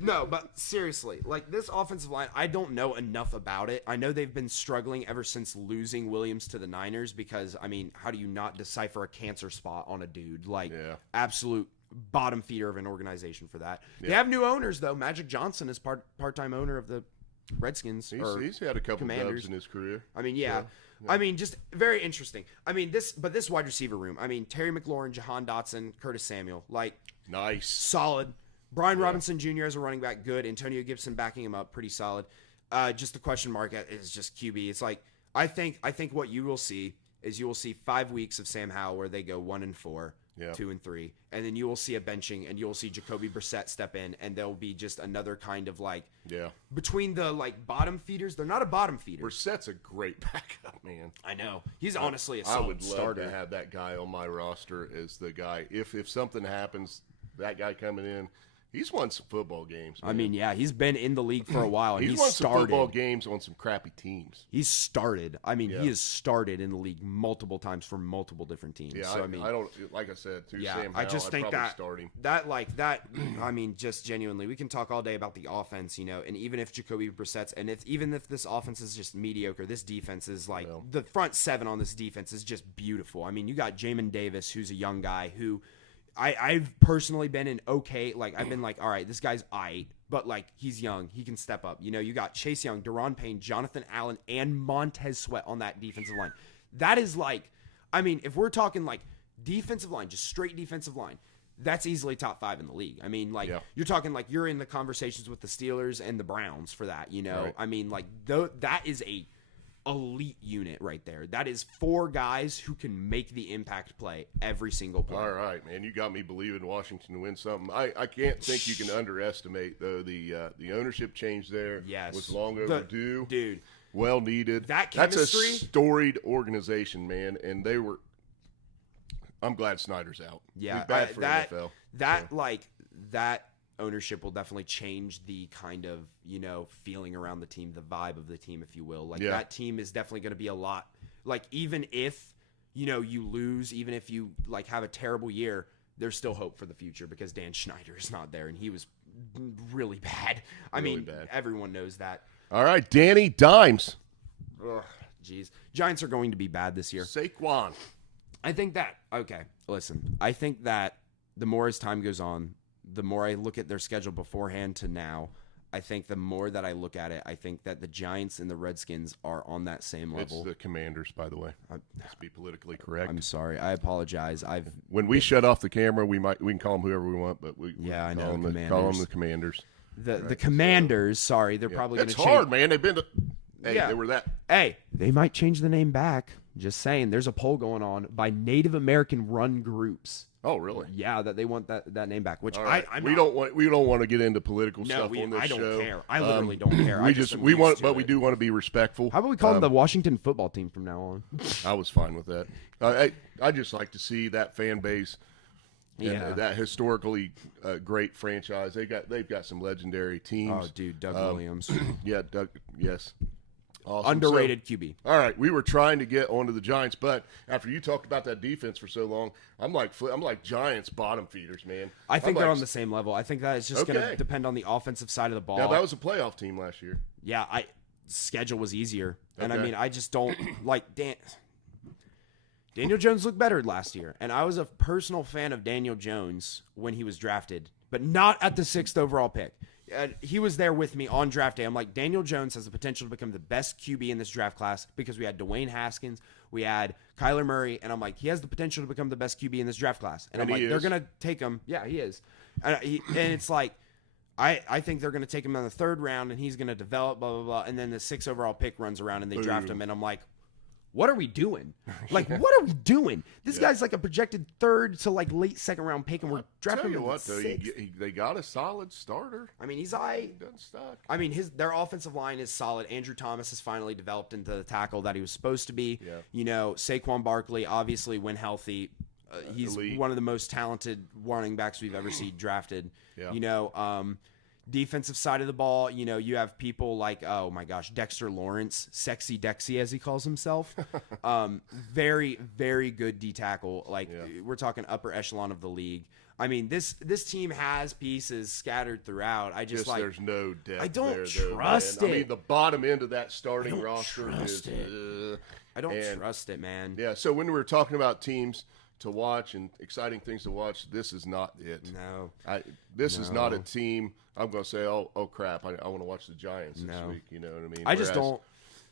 No, but seriously, like this offensive line, I don't know enough about it. I know they've been struggling ever since losing Williams to the Niners because, I mean, how do you not decipher a cancer spot on a dude? Like, absolute bottom feeder of an organization for that. Yeah. They have new owners, though. Magic Johnson is part-time owner of the Redskins. He's had a couple dubs in his career. I mean, yeah. I mean, just very interesting. I mean, this wide receiver room. I mean, Terry McLaurin, Jahan Dotson, Curtis Samuel, like nice, solid. Brian Robinson Jr. as a running back, good. Antonio Gibson backing him up, pretty solid. Just the question mark is just QB. It's like I think what you will see is 5 weeks of Sam Howell where they go 1-4. 2-3, and then you will see a benching, and you will see Jacoby Brissett step in, and there'll be just another kind of like between the like bottom feeders. They're not a bottom feeder. Brissett's a great backup, man. I know he's honestly a solid starter. I would love to have that guy on my roster as the guy. If something happens, that guy coming in. He's won some football games, man. I mean, yeah, he's been in the league for a while. And he's won some football games on some crappy teams. He's started. I mean, he has started in the league multiple times for multiple different teams. Yeah, so, I don't like I said. Sam Howell, I just think that. I mean, just genuinely, we can talk all day about the offense, you know. And even if Jacoby Brissett's, and even if this offense is just mediocre, this defense is like the front seven on this defense is just beautiful. I mean, you got Jamin Davis, who's a young guy who. I've personally been in okay, like I've been like, all right, this guy's aight, but like he's young, he can step up. You know, you got Chase Young, Daron Payne, Jonathan Allen, and Montez Sweat on that defensive line. That is like, I mean, if we're talking like defensive line, just straight defensive line, that's easily top 5 in the league. I mean, like you're talking like you're in the conversations with the Steelers and the Browns for that. You know, I mean, like that is a elite unit right there. That is 4 guys who can make the impact play every single play. All right, man. You got me believing Washington to win something. I can't think you can underestimate, though, the ownership change there was long overdue. Dude. Well needed. That chemistry. That's a storied organization, man. And they were – I'm glad Snyder's out. Yeah. Bad for NFL. That ownership will definitely change the kind of, you know, feeling around the team, the vibe of the team, if you will. Like that team is definitely going to be a lot. Like even if, you know, you lose, even if you like have a terrible year, there's still hope for the future because Dan Schneider is not there and he was really bad. I mean, everyone knows that. All right, Danny Dimes. Ugh, jeez. Giants are going to be bad this year. Saquon. I think that the more as time goes on, the more I look at their schedule beforehand to now, I think the more that I look at it, I think that the Giants and the Redskins are on that same level. It's the Commanders, by the way. Let's be politically correct. I'm sorry. I apologize. When we shut off the camera, we can call them whoever we want, but I know call them the Commanders. The Commanders. Sorry, they're probably going to change. It's hard, man. They've been. They were that. Hey, they might change the name back. Just saying. There's a poll going on by Native American run groups. Oh, really? Yeah, that they want that name back. Which right. we don't want to get into political stuff on this show. I don't care. I literally don't care. We do want to be respectful. How about we call them the Washington football team from now on? I was fine with that. I just like to see that fan base. And that historically great franchise. They've got some legendary teams. Oh, dude, Doug Williams. Yeah, Doug. Yes. Awesome. Underrated QB. All right, we were trying to get onto the Giants, but after you talked about that defense for so long, I'm like Giants bottom feeders, man. I think they're on the same level. I think that is just going to depend on the offensive side of the ball. Now that was a playoff team last year. Yeah, schedule was easier, and I mean I just don't like Daniel Jones looked better last year, and I was a personal fan of Daniel Jones when he was drafted, but not at the 6th overall pick. He was there with me on draft day. I'm like, Daniel Jones has the potential to become the best QB in this draft class because we had Dwayne Haskins, we had Kyler Murray, and I'm like, he has the potential to become the best QB in this draft class. And I'm like, they're going to take him. Yeah, he is. And it's like, I think they're going to take him in the 3rd round, and he's going to develop, blah, blah, blah. And then the 6th overall pick runs around, and they draft him. And I'm like, what are we doing? Like, what are we doing? This guy's like a projected 3rd to like late 2nd round pick, and we're drafting him. They got a solid starter. I mean, he's doesn't suck. I mean, their offensive line is solid. Andrew Thomas has finally developed into the tackle that he was supposed to be. Yeah. You know, Saquon Barkley, obviously, when healthy, he's elite. One of the most talented running backs we've ever seen drafted. Yeah. You know, Defensive side of the ball, you know, you have people like, oh my gosh, Dexter Lawrence, Sexy Dexy as he calls himself. Very, very good D tackle. Like we're talking upper echelon of the league. I mean, this team has pieces scattered throughout. I just like there's no depth. I don't there, trust man. it. I mean, the bottom end of that starting roster is. I don't trust it, man. Yeah. So when we were talking about teams to watch and exciting things to watch, this is not it. No. This is not a team. I'm going to say, oh crap, I want to watch the Giants this week. You know what I mean? I just don't.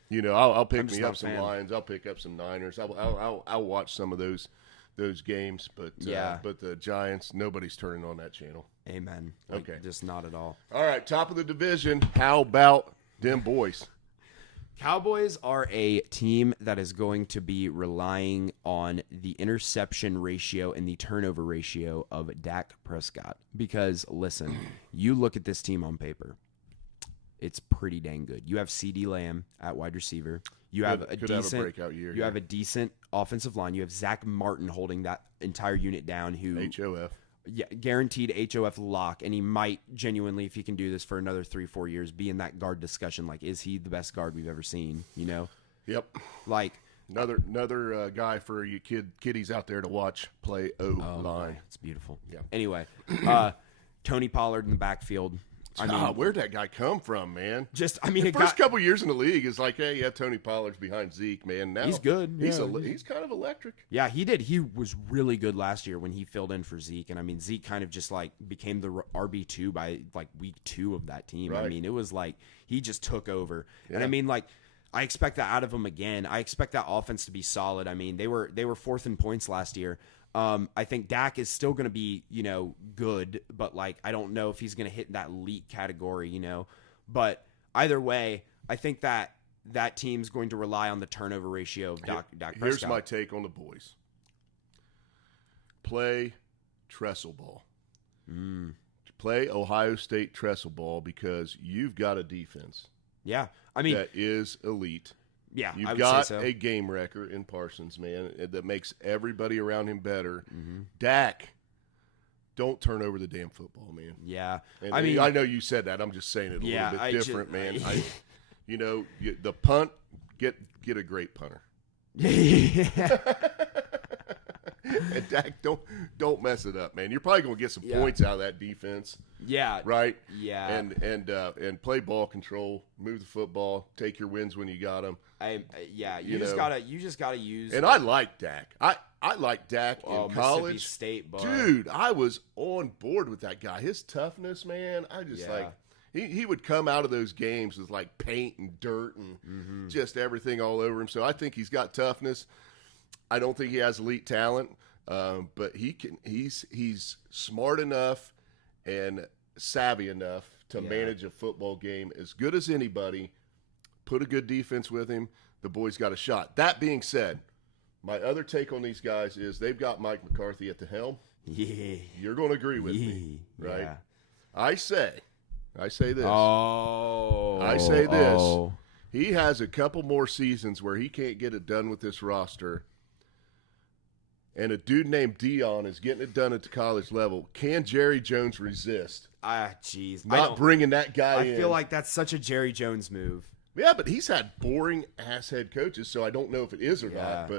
You know, I'll pick me not up some fan. Lions. I'll pick up some Niners. I'll watch some of those games. But but the Giants, nobody's turning on that channel. Amen. Like, okay. Just not at all. All right, top of the division. How about them boys? Cowboys are a team that is going to be relying on the interception ratio and the turnover ratio of Dak Prescott. Because, listen, you look at this team on paper, it's pretty dang good. You have CeeDee Lamb at wide receiver. You have a decent offensive line. You have Zach Martin holding that entire unit down. Who HOF. Yeah, guaranteed HOF lock, and he might genuinely, if he can do this for another 3-4 years, be in that guard discussion. Like, is he the best guard we've ever seen? You know? Yep. Like another guy for you kiddies out there to watch play O-line. It's beautiful. Yeah. Anyway, Tony Pollard in the backfield. I mean, where'd that guy come from, man? The first couple years in the league is like, hey, yeah, Tony Pollard's behind Zeke, man. Now he's good. He's kind of electric. Yeah, he did. He was really good last year when he filled in for Zeke, and I mean, Zeke kind of just like became the RB2 by like week 2 of that team. Right. I mean, it was like he just took over, yeah. And I mean, like, I expect that out of him again. I expect that offense to be solid. I mean, they were 4th in points last year. I think Dak is still going to be, you know, good, but like I don't know if he's going to hit that elite category, you know. But either way, I think that team's going to rely on the turnover ratio of Dak Prescott. Here's my take on the boys. Play trestle ball. Play Ohio State trestle ball because you've got a defense. Yeah, I mean that is elite. Yeah, you've I would got say so. A game wrecker in Parsons, man, that makes everybody around him better. Mm-hmm. Dak, don't turn over the damn football, man. Yeah, and I mean, I know you said that. I'm just saying it a little bit different, man. You know, the punt, get a great punter. And Dak, don't mess it up, man. You're probably gonna get some points out of that defense. Yeah. Right. Yeah. And play ball control, move the football, take your wins when you got them. You just gotta use. And I like Dak. I like Dak in college. Mississippi State, but dude, I was on board with that guy. His toughness, man. I just like. He would come out of those games with like paint and dirt and just everything all over him. So I think he's got toughness. I don't think he has elite talent, but he's smart enough and savvy enough to manage a football game as good as anybody. Put a good defense with him. The boy's got a shot. That being said, my other take on these guys is they've got Mike McCarthy at the helm. Yeah. You're going to agree with me, right? Yeah. I say this. Oh. I say this. Oh. He has a couple more seasons where he can't get it done with this roster. And a dude named Dion is getting it done at the college level. Can Jerry Jones resist? Jeez. Not bringing that guy in. I feel like that's such a Jerry Jones move. Yeah, but he's had boring ass head coaches, so I don't know if it is or not.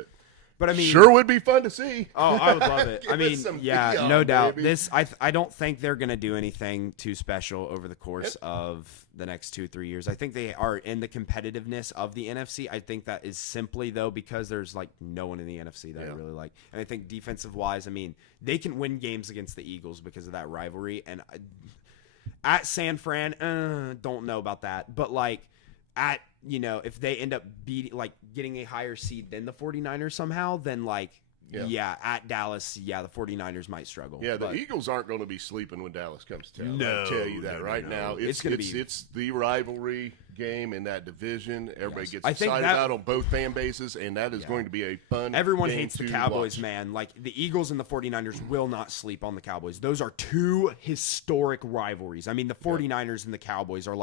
But I mean, sure would be fun to see. Oh, I would love it. I mean, Dion, no doubt. Baby. I don't think they're going to do anything too special over the course of the next 2-3 years. I think they are in the competitiveness of the NFC. I think that is simply though because there's like no one in the NFC that I really like, and I think defensive wise, I mean, they can win games against the Eagles because of that rivalry. And at San Fran, don't know about that, but like. If they end up getting a higher seed than the 49ers somehow, then at Dallas, the 49ers might struggle. Yeah, the Eagles aren't going to be sleeping when Dallas comes to town. I'll tell you that now. It's the rivalry game in that division. Everybody gets excited out on both fan bases, and that is going to be a fun Everyone game hates the to Cowboys, watch. man. Like, the Eagles and the 49ers will not sleep on the Cowboys. Those are two historic rivalries. I mean, the 49ers and the Cowboys are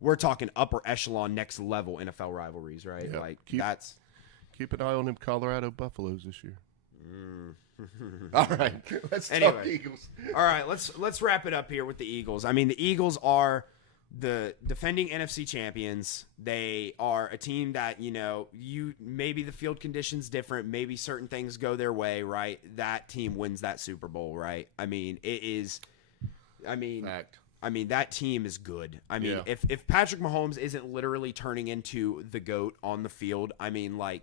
we're talking upper echelon, next level NFL rivalries, right? Yeah. Like keep an eye on them Colorado Buffaloes this year. All right, let's talk Eagles. All right, let's wrap it up here with the Eagles. I mean, the Eagles are the defending NFC champions. They are a team that, maybe the field conditions different, maybe certain things go their way, right? That team wins that Super Bowl, right? I mean, Fact. that team is good. I mean, if Patrick Mahomes isn't literally turning into the GOAT on the field, I mean, right.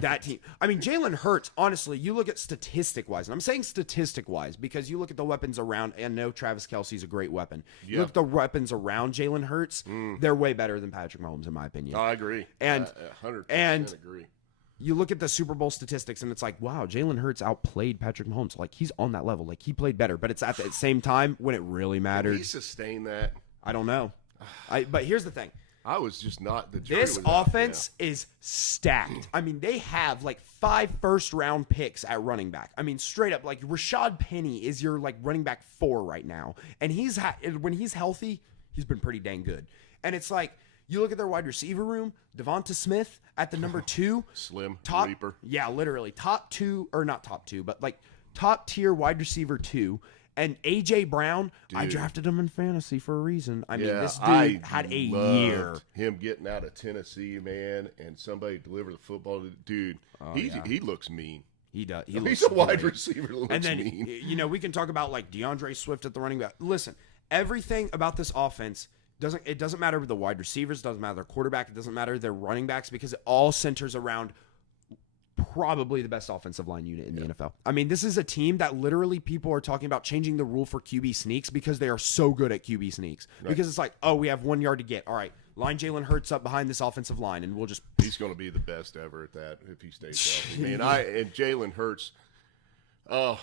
That team. I mean, Jalen Hurts, honestly, you look at statistic-wise, and I'm saying statistic-wise because you look at the weapons around, and I know Travis Kelce's a great weapon. You look at the weapons around Jalen Hurts, they're way better than Patrick Mahomes, in my opinion. I agree. And 100% agree. You look at the Super Bowl statistics, and it's like, wow, Jalen Hurts outplayed Patrick Mahomes. Like, he's on that level. Like, he played better. But it's at the same time when it really mattered. Can he sustain that? I don't know. But here's the thing. I was just not the This offense is stacked. I mean, they have like 5 first-round picks at running back. I mean, straight up, like Rashad Penny is your like running back 4 right now, and when he's healthy, he's been pretty dang good. And it's like you look at their wide receiver room, Devonta Smith at the number 2, Slim top Reaper. Yeah, literally top 2 or not top 2, but like top tier wide receiver 2. And A.J. Brown, I drafted him in fantasy for a reason. I mean, this dude had a year. Him getting out of Tennessee, man, and somebody deliver the football. Dude, he looks mean. He does. He's a wide receiver that looks and then, mean. We can talk about like DeAndre Swift at the running back. Listen, everything about this offense doesn't matter the wide receivers, doesn't matter their quarterback, it doesn't matter their running backs, because it all centers around probably the best offensive line unit in the NFL. I mean, this is a team that literally people are talking about changing the rule for QB sneaks because they are so good at QB sneaks. Right. Because it's like, we have 1 yard to get. All right, line Jalen Hurts up behind this offensive line, and we'll just... He's going to be the best ever at that if he stays healthy. Man, and Jalen Hurts, I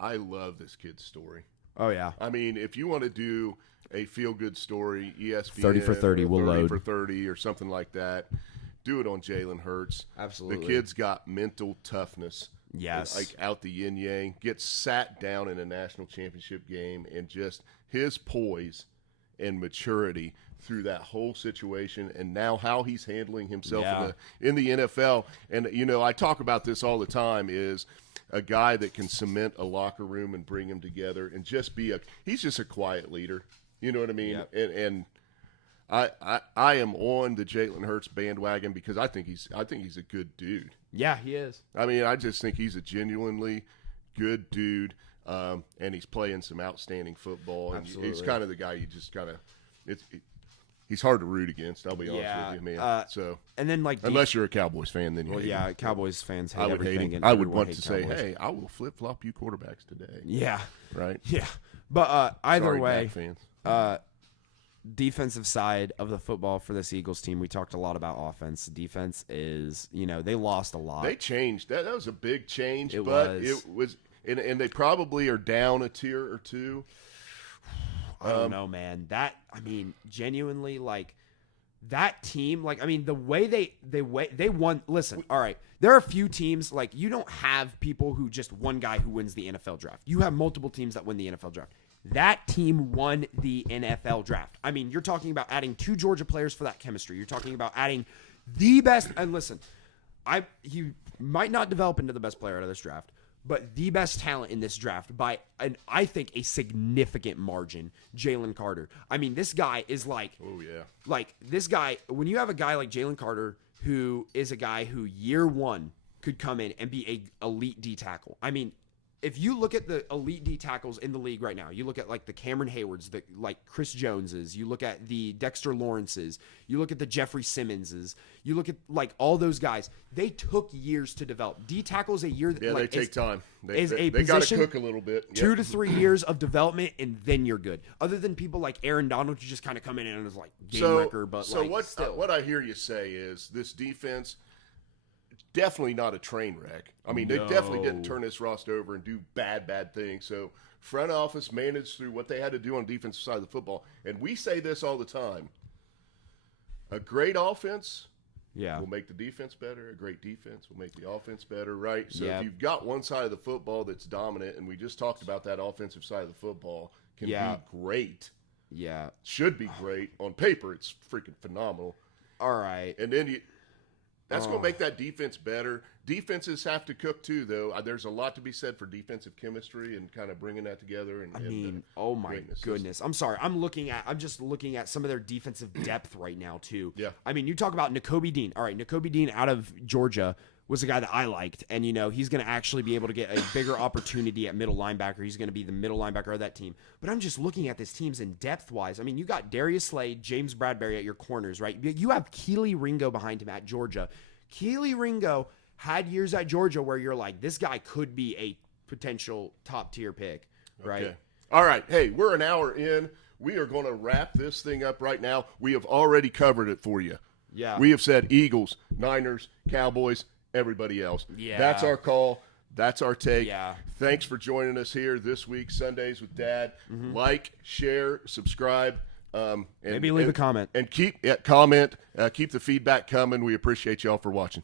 love this kid's story. Oh, yeah. I mean, if you want to do a feel-good story, ESPN... 30 for 30, we'll load. 30 for 30 or something like that. Do it on Jalen Hurts. Absolutely. The kid's got mental toughness. Yes. Like out the yin-yang. Gets sat down in a national championship game, and just his poise and maturity through that whole situation, and now how he's handling himself in the NFL. And, I talk about this all the time, is a guy that can cement a locker room and bring them together and just he's just a quiet leader. You know what I mean? Yep. And I am on the Jalen Hurts bandwagon because I think he's a good dude. Yeah, he is. I mean, I just think he's a genuinely good dude, and he's playing some outstanding football. And Absolutely. He's kind of the guy you just kind of he's hard to root against. I'll be honest with you, man. And then unless you're a Cowboys fan, then you hate him. Cowboys fans hate I would everything. hate him. I would want to say, Cowboys. Hey, I will flip flop you quarterbacks today. Yeah. Right. Yeah. But either Sorry, way, fans. Defensive side of the football for this Eagles team, we talked a lot about offense. Defense is, they lost a lot. They changed. That was a big change, it was, and they probably are down a tier or two. I don't know, man. Genuinely, that team, the way they won. Listen, all right, there are a few teams, you don't have people who just one guy who wins the NFL draft. You have multiple teams that win the NFL draft. That team won the NFL draft. I mean, you're talking about adding 2 Georgia players for that chemistry. You're talking about adding the best. And listen, he might not develop into the best player out of this draft, but the best talent in this draft by, I think, a significant margin, Jalen Carter. I mean, this guy is this guy, when you have a guy like Jalen Carter, who is a guy who year 1 could come in and be a elite D tackle. I mean, if you look at the elite D tackles in the league right now, you look at the Cameron Haywards, the Chris Joneses, you look at the Dexter Lawrences, you look at the Jeffrey Simmonses, you look at all those guys. They took years to develop. D tackles a year. They take time. They got to cook a little bit. Yep. 2 to 3 years of development, and then you're good. Other than people like Aaron Donald, who just kind of come in and is game wrecker. But what I hear you say is this defense. Definitely not a train wreck. I mean, they definitely didn't turn this roster over and do bad things. So front office managed through what they had to do on the defensive side of the football. And we say this all the time. A great offense will make the defense better. A great defense will make the offense better, right? So if you've got one side of the football that's dominant, and we just talked about that offensive side of the football, can be great. Yeah. Should be great. On paper, it's freaking phenomenal. All right. And then That's going to make that defense better. Defenses have to cook too, though. There's a lot to be said for defensive chemistry and kind of bringing that together. And oh my goodness. I'm sorry. I'm just looking at some of their defensive depth right now too. Yeah. I mean, you talk about Nakobe Dean. All right, Nakobe Dean out of Georgia was a guy that I liked, and he's going to actually be able to get a bigger opportunity at middle linebacker. He's going to be the middle linebacker of that team. But I'm just looking at this team's in depth-wise. I mean, you got Darius Slade, James Bradbury at your corners, right? You have Keely Ringo behind him at Georgia. Keely Ringo had years at Georgia where you're like, this guy could be a potential top-tier pick, right? Okay. All right. Hey, we're an hour in. We are going to wrap this thing up right now. We have already covered it for you. Yeah. We have said Eagles, Niners, Cowboys, everybody else. Yeah. That's our call. That's our take. Yeah. Thanks for joining us here this week, Sundays with Dad. Like, share, subscribe. And maybe leave a comment. And keep the feedback coming. We appreciate y'all for watching.